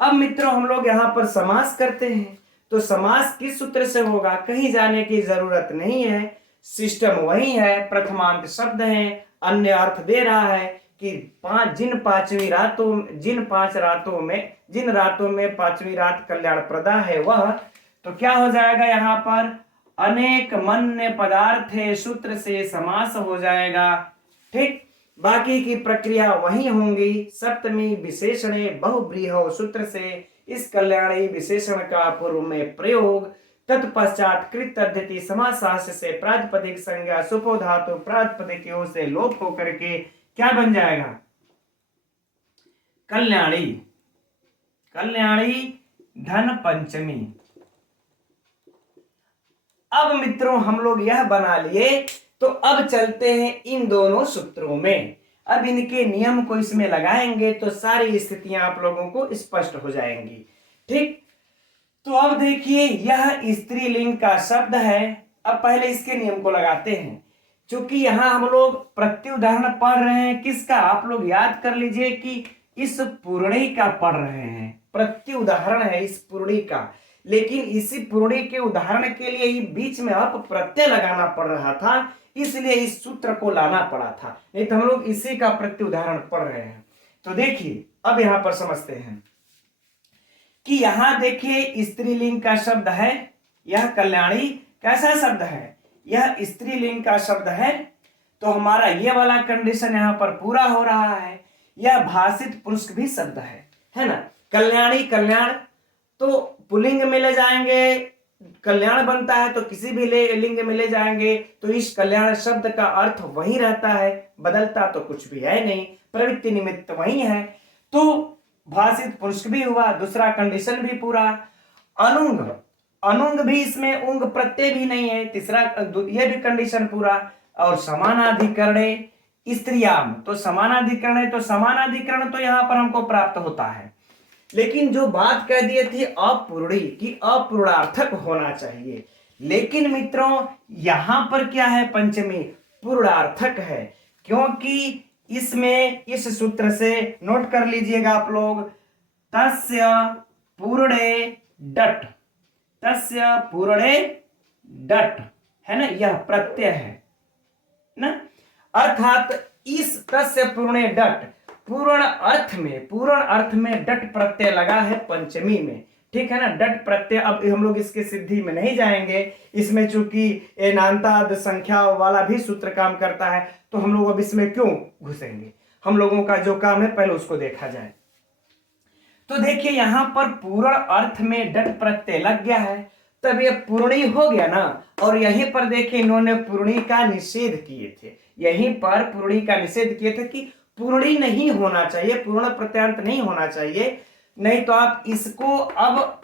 अब मित्रों हम लोग यहां पर समास करते हैं। तो समास किस सूत्र से होगा? कहीं जाने की जरूरत नहीं है, सिस्टम वही है। प्रथमांत शब्द है, अन्य अर्थ दे रहा है कि जिन रातों में पांचवी रात कल्याण प्रदा है वह। तो क्या हो जाएगा यहाँ पर? अनेक मन्य पदार्थ सूत्र से समास हो जाएगा। ठीक, बाकी की प्रक्रिया वही होंगी। सप्तमी विशेषणे बहुव्रीहि सूत्र से इस कल्याणी विशेषण का पूर्व में प्रयोग, तत्पश्चात कृत अध्यति समासास्य से प्रातिपदिक संज्ञा सुपो धातु प्रातिपदिकों से लोप होकर के क्या बन जाएगा? कल्याणी। कल्याणी धन पंचमी। अब मित्रों हम लोग यह बना लिए, तो अब चलते हैं इन दोनों सूत्रों में। अब इनके नियम को इसमें लगाएंगे तो सारी स्थितियां आप लोगों को स्पष्ट हो जाएंगी। ठीक, तो अब देखिए यह स्त्रीलिंग का शब्द है। अब पहले इसके नियम को लगाते हैं। क्योंकि यहां हम लोग प्रत्युदाहरण पढ़ रहे हैं किसका? आप लोग याद कर लीजिए कि इस पूर्णी का पढ़ रहे हैं। प्रत्युदाहरण है इस पूर्णी का, लेकिन इसी पूर्णी के उदाहरण के लिए ही बीच में अप प्रत्यय लगाना पड़ रहा था, इसलिए इस सूत्र को लाना पड़ा था। नहीं तो हम लोग इसी का प्रत्युदाहरण पढ़ रहे हैं। तो देखिए अब यहां पर समझते हैं कि यहां देखिए स्त्रीलिंग का शब्द है। यह कल्याणी कैसा शब्द है? यह स्त्रीलिंग का शब्द है। तो हमारा ये वाला कंडीशन यहां पर पूरा हो रहा है। यह भाषित पुरुष भी शब्द है ना। कल्याणी कल्याण तो पुल्लिंग में ले जाएंगे, कल्याण बनता है तो किसी भी लिंग में ले जाएंगे तो इस कल्याण शब्द का अर्थ वही रहता है, बदलता तो कुछ भी है नहीं, प्रवृत्ति निमित्त वही है। तो भाषित पुरुष भी हुआ, दूसरा कंडीशन भी पूरा। अनुंग, अनुंग भी इसमें उंग प्रत्यय भी नहीं है, तीसरा ये भी कंडीशन पूरा। और समानाधिकरणे स्त्रियाम, तो समानाधिकरण है, तो समानाधिकरण तो यहां पर हमको प्राप्त होता है। लेकिन जो बात कह दिए थी अपूर्णी की अपूर्णार्थक होना चाहिए, लेकिन मित्रों यहां पर क्या है? पंचमी पूर्णार्थक है। क्योंकि इसमें इस सूत्र से नोट कर लीजिएगा आप लोग, तस्य पूर्णे डट, तस्य पूर्णे डट, है ना, यह प्रत्यय है ना। अर्थात इस तस्य पूर्णे डट, पूर्ण अर्थ में डट प्रत्यय लगा है पंचमी में। ठीक है ना, डट प्रत्यय। अब हम लोग इसके सिद्धि में नहीं जाएंगे, इसमें चूंकि नान्ताद संख्या वाला भी सूत्र काम करता है, तो हम लोग अब इसमें क्यों घुसेंगे? हम लोगों का जो काम है पहले उसको देखा जाए। तो देखिए यहां पर पूर्ण अर्थ में डट प्रत्यय लग गया है, तब ये पूर्णी हो गया ना। और यहीं पर देखिए इन्होंने पूर्णी का निषेध किए थे, यहीं पर पूर्णी का निषेध किए थे कि पूर्णी नहीं होना चाहिए, पूर्ण प्रत्यांत नहीं होना चाहिए, नहीं तो आप इसको अब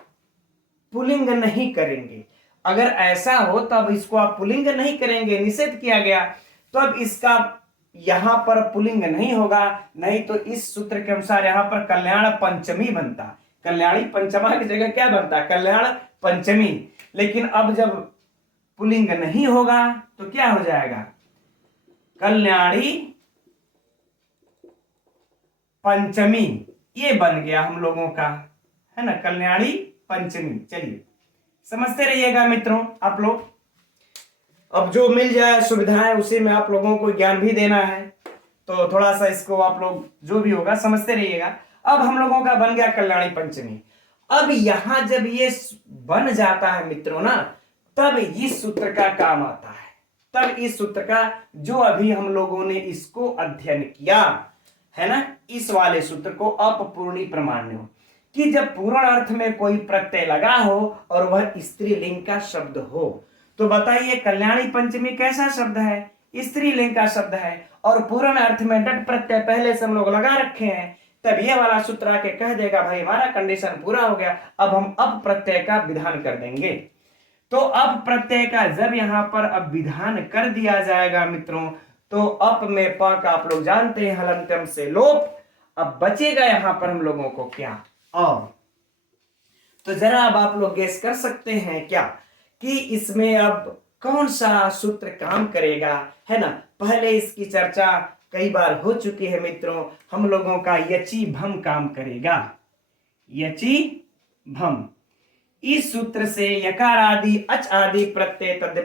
पुल्लिंग नहीं करेंगे। अगर ऐसा हो तो अब इसको आप पुल्लिंग नहीं करेंगे, निषेध किया गया, तो अब इसका यहां पर पुल्लिंग नहीं होगा। नहीं तो इस सूत्र के अनुसार यहां पर कल्याण पंचमी बनता, कल्याणी पंचमा की जगह क्या बनता? कल्याण पंचमी। लेकिन अब जब पुल्लिंग नहीं होगा तो क्या हो जाएगा? कल्याणी पंचमी, ये बन गया हम लोगों का, है ना, कल्याणी पंचमी। चलिए समझते रहिएगा मित्रों आप लोग। अब जो मिल जाए सुविधाएं उसी में आप लोगों को ज्ञान भी देना है, तो थोड़ा सा इसको आप लोग जो भी होगा समझते रहिएगा। अब हम लोगों का बन गया कल्याणी पंचमी। अब यहां जब ये बन जाता है मित्रों ना, तब इस सूत्र का काम आता है। तब इस सूत्र का जो अभी हम लोगों ने इसको अध्ययन किया है ना, इस वाले सूत्र को अपपूर्णी प्रमाण्य हो, कि जब पूर्ण अर्थ में कोई प्रत्यय लगा हो और वह स्त्रीलिंग का शब्द हो। तो बताइए कल्याणी पंचमी कैसा शब्द है, स्त्रीलिंग का शब्द है, और पूर्ण अर्थ में डट प्रत्यय पहले से हम लोग लगा रखे हैं, तब ये वाला सूत्र आके कह देगा भाई हमारा कंडीशन पूरा हो गया, अब हम अप प्रत्यय का विधान कर देंगे। तो अप प्रत्यय का जब यहां पर अब विधान कर दिया जाएगा मित्रों, तो अप में प का आप लोग जानते हैं हलंत्यम से लोप, अब बचेगा यहां पर हम लोगों को क्या, और तो जरा अब आप लोग गेस कर सकते हैं क्या कि इसमें अब कौन सा सूत्र काम करेगा, है ना। पहले इसकी चर्चा कई बार हो चुकी है मित्रों, हम लोगों का यची भम काम करेगा, यची भम। इस सूत्र से यकार आदि अच आदि प्रत्यय तद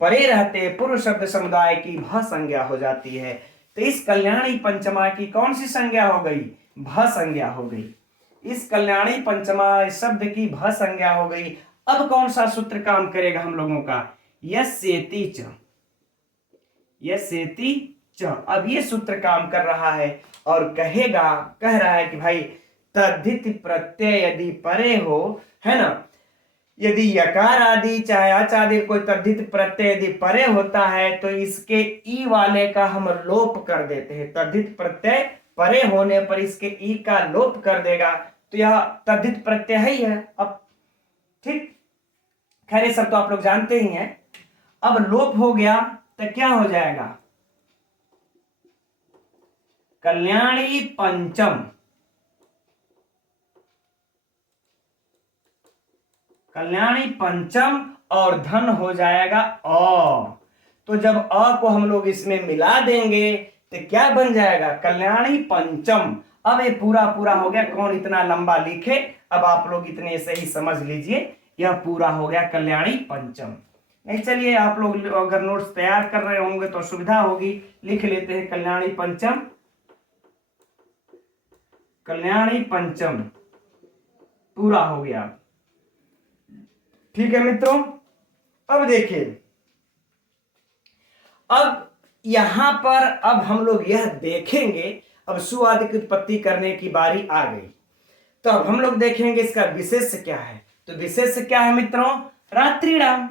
परे रहते पूर्व शब्द समुदाय की भ संज्ञा हो जाती है। तो इस कल्याणी पंचमा की कौन सी संज्ञा हो गई, भ संज्ञा हो गई। इस कल्याणी पंचमा शब्द की भ संज्ञा हो गई। अब कौन सा सूत्र काम करेगा हम लोगों का, यस्येति च, यस्येति च। अब ये सूत्र काम कर रहा है और कह रहा है कि भाई तद्धित प्रत्यय यदि परे हो, है ना, यदि यकार आदि चाहे अच आदि कोई तद्धित प्रत्यय यदि परे होता है तो इसके ई वाले का हम लोप कर देते हैं। तद्धित प्रत्यय परे होने पर इसके ई का लोप कर देगा, तो यह तद्धित प्रत्यय ही है। अब ठीक, खैर ये सब तो आप लोग जानते ही हैं। अब लोप हो गया तो क्या हो जाएगा, कल्याणी पंचम, कल्याणी पंचम और धन हो जाएगा अ। तो जब अ को हम लोग इसमें मिला देंगे तो क्या बन जाएगा, कल्याणी पंचम। अब ये पूरा पूरा हो गया, कौन इतना लंबा लिखे, अब आप लोग इतने से ही समझ लीजिए, यह पूरा हो गया कल्याणी पंचम। नहीं चलिए आप लोग अगर नोट्स तैयार कर रहे होंगे तो सुविधा होगी, लिख लेते हैं कल्याणी पंचम, कल्याणी पंचम पूरा हो गया। ठीक है मित्रों, अब देखिए, अब यहां पर अब हम लोग यह देखेंगे, अब सु आदि की उत्पत्ति करने की बारी आ गई, तो अब हम लोग देखेंगे इसका विशेष क्या है। तो विशेष क्या है मित्रों, रात्रिणाम।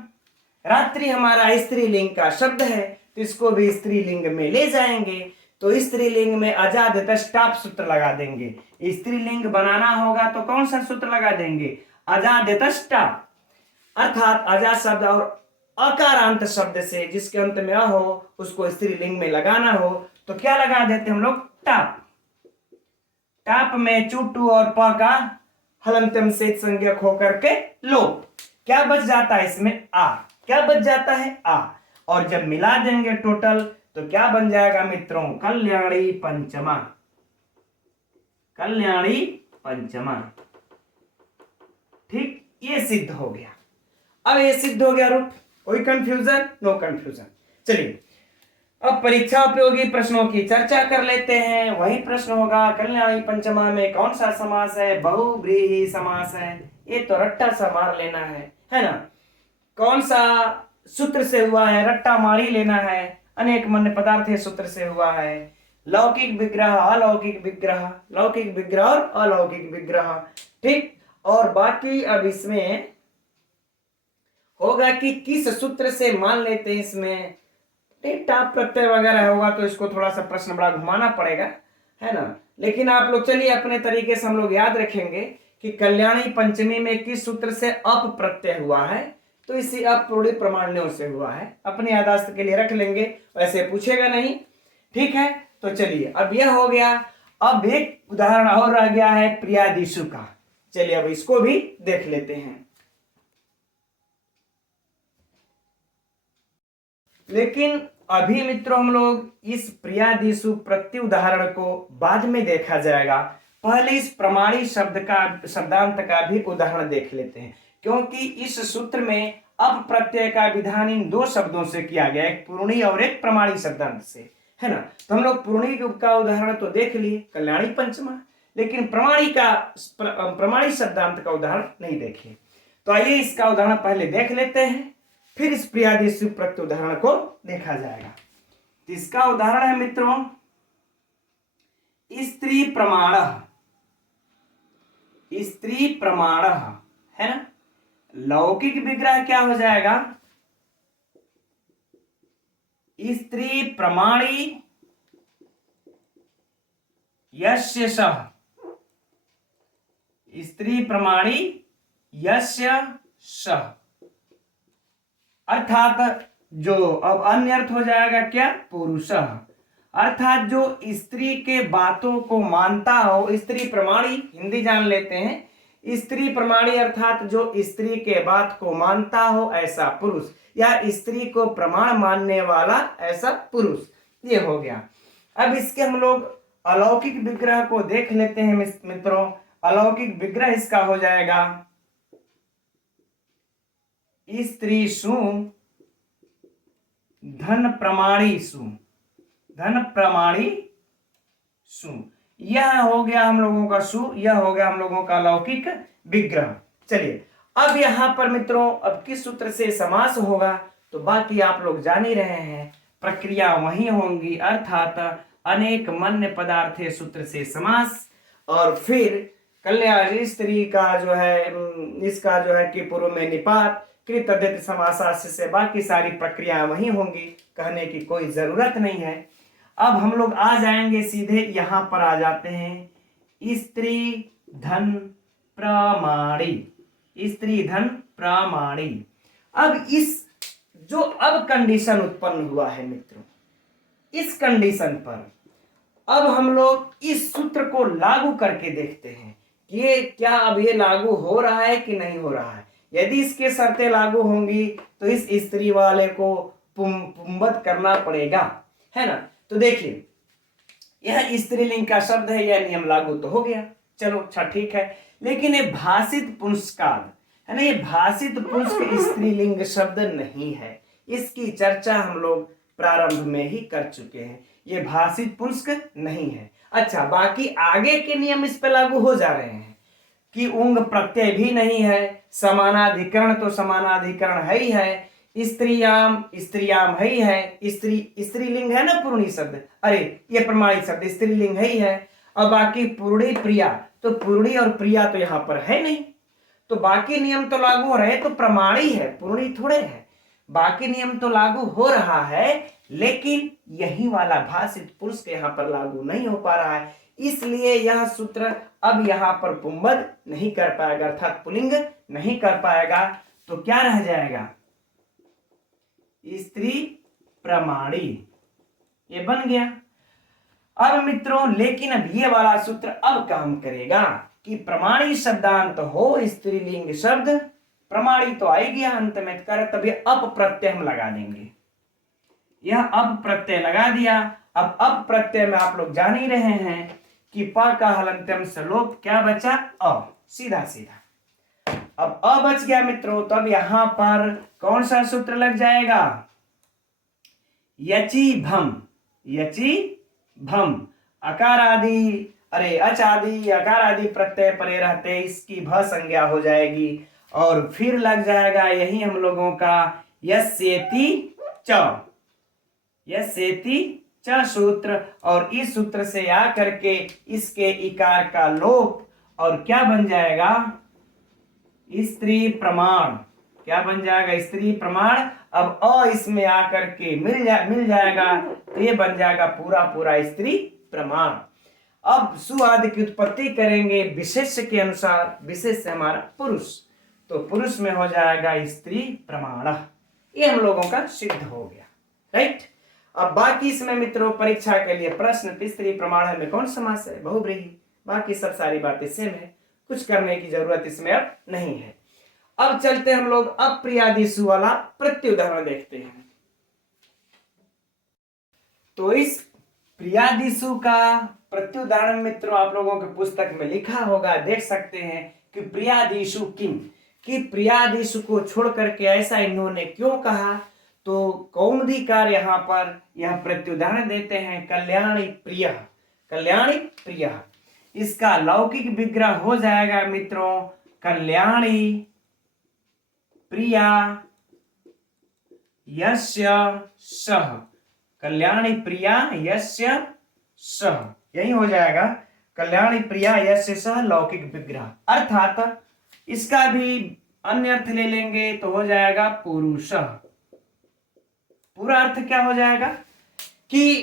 रात्रि हमारा स्त्रीलिंग का शब्द है, तो इसको भी स्त्रीलिंग में ले जाएंगे। तो स्त्रीलिंग में अजादितष्टाप सूत्र लगा देंगे। स्त्रीलिंग बनाना होगा तो कौन सा सूत्र लगा देंगे, अजादितष्टाप, अर्थात अजा शब्द और अकारांत शब्द से जिसके अंत में अ हो उसको स्त्रीलिंग में लगाना हो तो क्या लगा देते हम लोग, टाप। टाप में चुटू और प का हलंत्यम से संज्ञक होकर के लोप, क्या बच जाता है इसमें, आ। क्या बच जाता है, आ। और जब मिला देंगे टोटल तो क्या बन जाएगा मित्रों, कल्याणी पंचमा, कल्याणी पंचमा। ठीक, ये सिद्ध हो गया। अब ये सिद्ध हो गया रूप, कोई कंफ्यूजन, नो कंफ्यूजन। चलिए अब परीक्षा उपयोगी प्रश्नों की चर्चा कर लेते हैं। वही प्रश्न होगा, कल्याणी पंचमा में कौन सा समास है, बहुव्रीहि समास है। ये तो रट्टा सा मार लेना है ना। कौन सा सूत्र से हुआ है, रट्टा मार ही लेना है। अनेक मन्य पदार्थ सूत्र से हुआ है। लौकिक विग्रह, अलौकिक विग्रह, लौकिक विग्रह और अलौकिक विग्रह। ठीक, और बाकी अब इसमें होगा कि किस सूत्र से मान लेते हैं, इसमें टाप प्रत्यय वगैरह होगा तो इसको थोड़ा सा प्रश्न बड़ा घुमाना पड़ेगा, है ना। लेकिन आप लोग चलिए अपने तरीके से हम लोग याद रखेंगे कि कल्याणी पंचमी में किस सूत्र से अप प्रत्यय हुआ है, तो इसी अपूर्णी प्रमाण्यों से हुआ है। अपने यादाश्त के लिए रख लेंगे, वैसे पूछेगा नहीं। ठीक है, तो चलिए अब यह हो गया। अब एक उदाहरण और रह गया है प्रियादिशु का, चलिए अब इसको भी देख लेते हैं। लेकिन अभी मित्रों हम लोग इस प्रियादिशु प्रति उदाहरण को बाद में देखा जाएगा, पहले इस प्रमाणी शब्द का शब्दांत का भी उदाहरण देख लेते हैं, क्योंकि इस सूत्र में अप प्रत्यय का विधान इन दो शब्दों से किया गया, एक पूर्णी और एक प्रमाणी शब्दांत से, है ना। तो हम लोग पूर्णी का उदाहरण तो देख लिए कल्याणी पंचमा, लेकिन प्रमाणी शब्दांत का उदाहरण नहीं देखे। तो आइए इसका उदाहरण पहले देख लेते हैं, फिर इस प्रियादिशु प्रत्युदाहरण को देखा जाएगा। तो इसका उदाहरण है मित्रों स्त्री प्रमाण, स्त्री प्रमाण है ना। लौकिक विग्रह क्या हो जाएगा, स्त्री प्रमाणी यस्य सः, स्त्री प्रमाणी यस्य सः, अर्थात जो अब अन्य अर्थ हो जाएगा क्या, पुरुषः, अर्थात जो स्त्री के बातों को मानता हो, स्त्री प्रमाणी हिंदी जान लेते हैं, स्त्री प्रमाणी अर्थात जो स्त्री के बात को मानता हो ऐसा पुरुष, या स्त्री को प्रमाण मानने वाला ऐसा पुरुष, ये हो गया। अब इसके हम लोग अलौकिक विग्रह को देख लेते हैं मित्रों। अलौकिक विग्रह इसका हो जाएगा स्त्रीषु धन प्रमाणीषु, धन प्रमाणीषु, यह हो गया हम लोगों का सु, यह हो गया हम लोगों का लौकिक विग्रह। चलिए अब यहां पर मित्रों अब किस सूत्र से समास होगा, तो बाकी आप लोग जान ही रहे हैं, प्रक्रिया वही होंगी, अर्थात अनेक मन्य पदार्थे सूत्र से समास, और फिर कल्याणी स्त्री का जो है इसका जो है कि पूर्व में निपात कृत अद्यत समासास्य से बाकी सारी प्रक्रिया वही होंगी, कहने की कोई जरूरत नहीं है। अब हम लोग आ जाएंगे सीधे यहां पर आ जाते हैं स्त्री धन प्रमाणी, स्त्री धन प्रमाणी। अब इस जो अब कंडीशन उत्पन्न हुआ है मित्रों, इस कंडीशन पर अब हम लोग इस सूत्र को लागू करके देखते हैं कि ये क्या अब ये लागू हो रहा है कि नहीं हो रहा है। यदि इसके शर्तें लागू होंगी तो इस स्त्री वाले को पुंबत करना पड़ेगा, है ना। तो देखिए यह स्त्रीलिंग का शब्द है, यह नियम लागू तो हो गया, चलो अच्छा ठीक है। लेकिन ये भाषित पुंस्काद है ना, ये भाषित पुंस्क स्त्रीलिंग शब्द नहीं है, इसकी चर्चा हम लोग प्रारंभ में ही कर चुके हैं, ये भाषित पुंस्क नहीं है। अच्छा बाकी आगे के नियम इस पे लागू हो जा रहे हैं कि उंग प्रत्यय भी नहीं है, समानाधिकरण तो समानाधिकरण है ही है, स्त्रियाम स्त्रियाम है ही है, स्त्री स्त्रीलिंग है ना पूर्णी शब्द, अरे ये प्रमाणित शब्द स्त्रीलिंग है ही है। और बाकी पूर्णी प्रिया, तो पूर्णी और प्रिया तो यहाँ पर है नहीं, तो बाकी नियम तो लागू हो रहे, तो प्रमाणी है पूर्णी थोड़े है, बाकी नियम तो लागू हो रहा है, लेकिन यही वाला भाषित पुरुष के यहाँ पर लागू नहीं हो पा रहा है, इसलिए यह सूत्र अब यहाँ पर पुंबद नहीं कर पाएगा, अर्थात पुलिंग नहीं कर पाएगा। तो क्या रह जाएगा, स्त्री प्रमाणी, ये बन गया। अब मित्रों लेकिन अब ये वाला सूत्र अब काम करेगा कि प्रमाणी शब्दांत हो स्त्रीलिंग शब्द, प्रमाणी तो आएगी अंत में कर, तभी अप प्रत्यय हम लगा देंगे, यह अप प्रत्यय लगा दिया। अब अप प्रत्यय में आप लोग जान ही रहे हैं कि प का हलंत्यम सलोप क्या बचा, अ, सीधा सीधा। अब अ बच गया मित्रों, तो अब यहां पर कौन सा सूत्र लग जाएगा, यची भम, यची भम, अकार आदि अरे अच आदि अकार आदि प्रत्यय परे रहते इसकी भ संज्ञा हो जाएगी, और फिर लग जाएगा यही हम लोगों का यस्येति च, यस्येति च सूत्र, और इस सूत्र से आ करके इसके इकार का लोप, और क्या बन जाएगा, स्त्री प्रमाण, क्या बन जाएगा, स्त्री प्रमाण। अब अ इसमें आकर के मिल जाएगा, तो ये बन जाएगा पूरा पूरा स्त्री प्रमाण। अब सुआदि की उत्पत्ति करेंगे विशेष के अनुसार, विशेष से हमारा पुरुष, तो पुरुष में हो जाएगा स्त्री प्रमाण, ये हम लोगों का सिद्ध हो गया, राइट। अब बाकी इसमें मित्रों परीक्षा के लिए प्रश्न, स्त्री प्रमाण में कौन समास है, बहुब्रीहि, बाकी सब सारी बातें सेम है, कुछ करने की जरूरत इसमें अब नहीं है। अब चलते हम लोग अप्रियादिशु वाला प्रत्युदाहरण देखते हैं। तो इस प्रियादिशु का प्रत्युदाहरण मित्रों आप लोगों के पुस्तक में लिखा होगा, देख सकते हैं कि प्रियादिशु किम, कि प्रियादिशु को छोड़ करके ऐसा इन्होंने क्यों कहा। तो कौमुदीकार यहाँ पर यह प्रत्युदाहरण देते हैं कल्याणी प्रिय, कल्याणी प्रिय, इसका लौकिक विग्रह हो जाएगा मित्रों कल्याणी प्रिया यस्य सह, कल्याणी प्रिया यस्य सह, यही हो जाएगा कल्याणी प्रिया यस्य सह लौकिक विग्रह। अर्थात इसका भी अन्य अर्थ ले लेंगे तो हो जाएगा पुरुष। पूरा अर्थ क्या हो जाएगा कि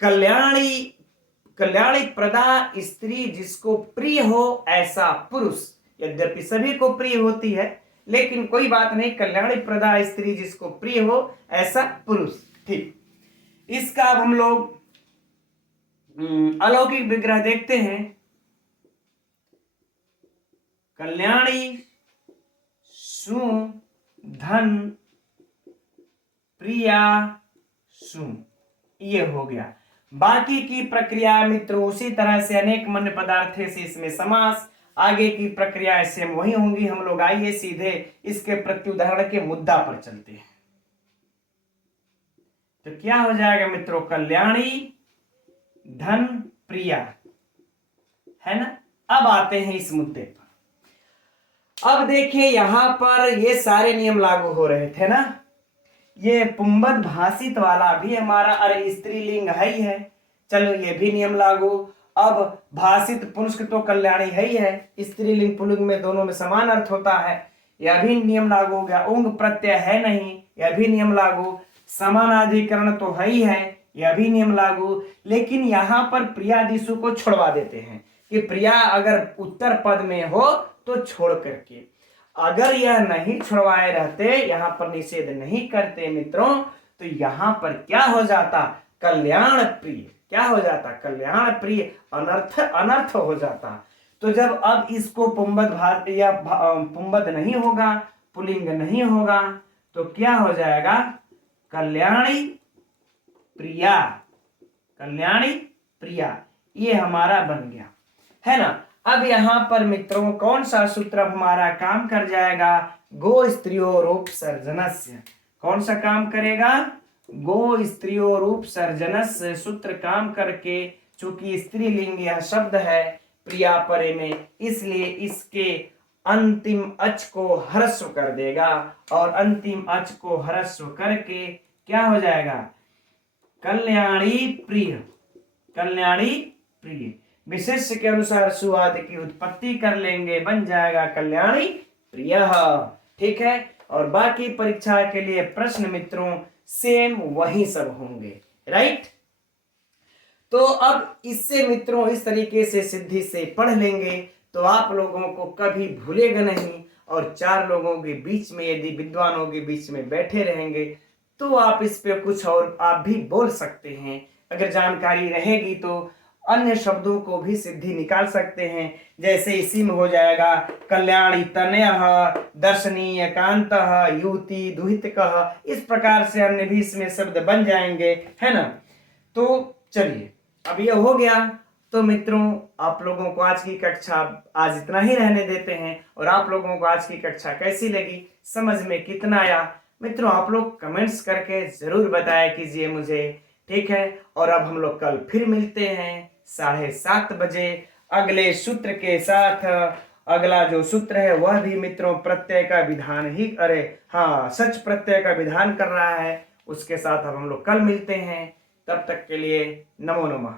कल्याणी कल्याणी प्रदा स्त्री जिसको प्रिय हो ऐसा पुरुष। यद्यपि सभी को प्रिय होती है, लेकिन कोई बात नहीं, कल्याणी प्रदा स्त्री जिसको प्रिय हो ऐसा पुरुष। ठीक, इसका अब हम लोग अलौकिक विग्रह देखते हैं। कल्याणी सु धन प्रिया सु, ये हो गया। बाकी की प्रक्रिया मित्रों उसी तरह से अनेक मन्य पदार्थे से इसमें समास, आगे की प्रक्रिया सेम वही होंगी। हम लोग आइए सीधे इसके प्रत्युदाहरण के मुद्दा पर चलते हैं। तो क्या हो जाएगा मित्रों, कल्याणी धन प्रिया, है ना। अब आते हैं इस मुद्दे पर। अब देखिए यहां पर ये सारे नियम लागू हो रहे थे ना। ये पुंबद भाषित वाला भी हमारा अरे स्त्रीलिंग है ही है, चलो ये भी नियम लागू। अब भाषित पुंस्क तो कल्याणी है ही है, स्त्रीलिंग पुल्लिंग में दोनों में समान अर्थ होता है, यह भी नियम लागू हो गया। उंग प्रत्यय है नहीं, यह भी नियम लागू। समानाधिकरण तो है ही है, यह भी नियम लागू। लेकिन यहाँ पर प्रियादिशु को छोड़वा देते हैं कि प्रिया अगर उत्तर पद में हो तो छोड़ करके। अगर यह नहीं छुड़वाए रहते, यहाँ पर निषेध नहीं करते मित्रों, तो यहाँ पर क्या हो जाता, कल्याण प्रिय। क्या हो जाता, कल्याण प्रिय, अनर्थ अनर्थ हो जाता। तो जब अब इसको पुंबद भात या पुंबद नहीं होगा, पुलिंग नहीं होगा, तो क्या हो जाएगा, कल्याणी प्रिया, कल्याणी प्रिया, ये हमारा बन गया, है ना। अब यहां पर मित्रों कौन सा सूत्र हमारा काम कर जाएगा, गो स्त्रियो रूप सर्जनस्य। कौन सा काम करेगा, गो स्त्रियो रूप सर्जनस्य सूत्र काम करके। चूंकि स्त्रीलिंग यह शब्द है प्रिया परे में, इसलिए इसके अंतिम अच को ह्रस्व कर देगा, और अंतिम अच को ह्रस्व करके क्या हो जाएगा, कल्याणी प्रिय, कल्याणी प्रिय। विशेष के अनुसार सुआद की उत्पत्ति कर लेंगे, बन जाएगा कल्याणी प्रिय। ठीक है, और बाकी परीक्षा के लिए प्रश्न मित्रों सेम वही सब होंगे, राइट। तो अब इससे मित्रों इस तरीके से सिद्धि से पढ़ लेंगे तो आप लोगों को कभी भूलेगा नहीं। और चार लोगों के बीच में यदि विद्वानों के बीच में बैठे रहेंगे तो आप इस पे कुछ और आप भी बोल सकते हैं। अगर जानकारी रहेगी तो अन्य शब्दों को भी सिद्धि निकाल सकते हैं। जैसे इसी में हो जाएगा कल्याणी तनयः, दर्शनीय कांतः, युति दुहितकः, इस प्रकार से अन्य भी इसमें शब्द बन जाएंगे, है ना। तो चलिए अब ये हो गया। तो मित्रों आप लोगों को आज की कक्षा आज इतना ही रहने देते हैं। और आप लोगों को आज की कक्षा कैसी लगी, समझ में कितना आया, मित्रों आप लोग कमेंट्स करके जरूर बताया कीजिए मुझे, ठीक है। और अब हम लोग कल फिर मिलते हैं 7:30 बजे अगले सूत्र के साथ। अगला जो सूत्र है वह भी मित्रों प्रत्यय का विधान ही, अरे हाँ, सच प्रत्यय का विधान कर रहा है, उसके साथ अब हम लोग कल मिलते हैं। तब तक के लिए नमो नमः।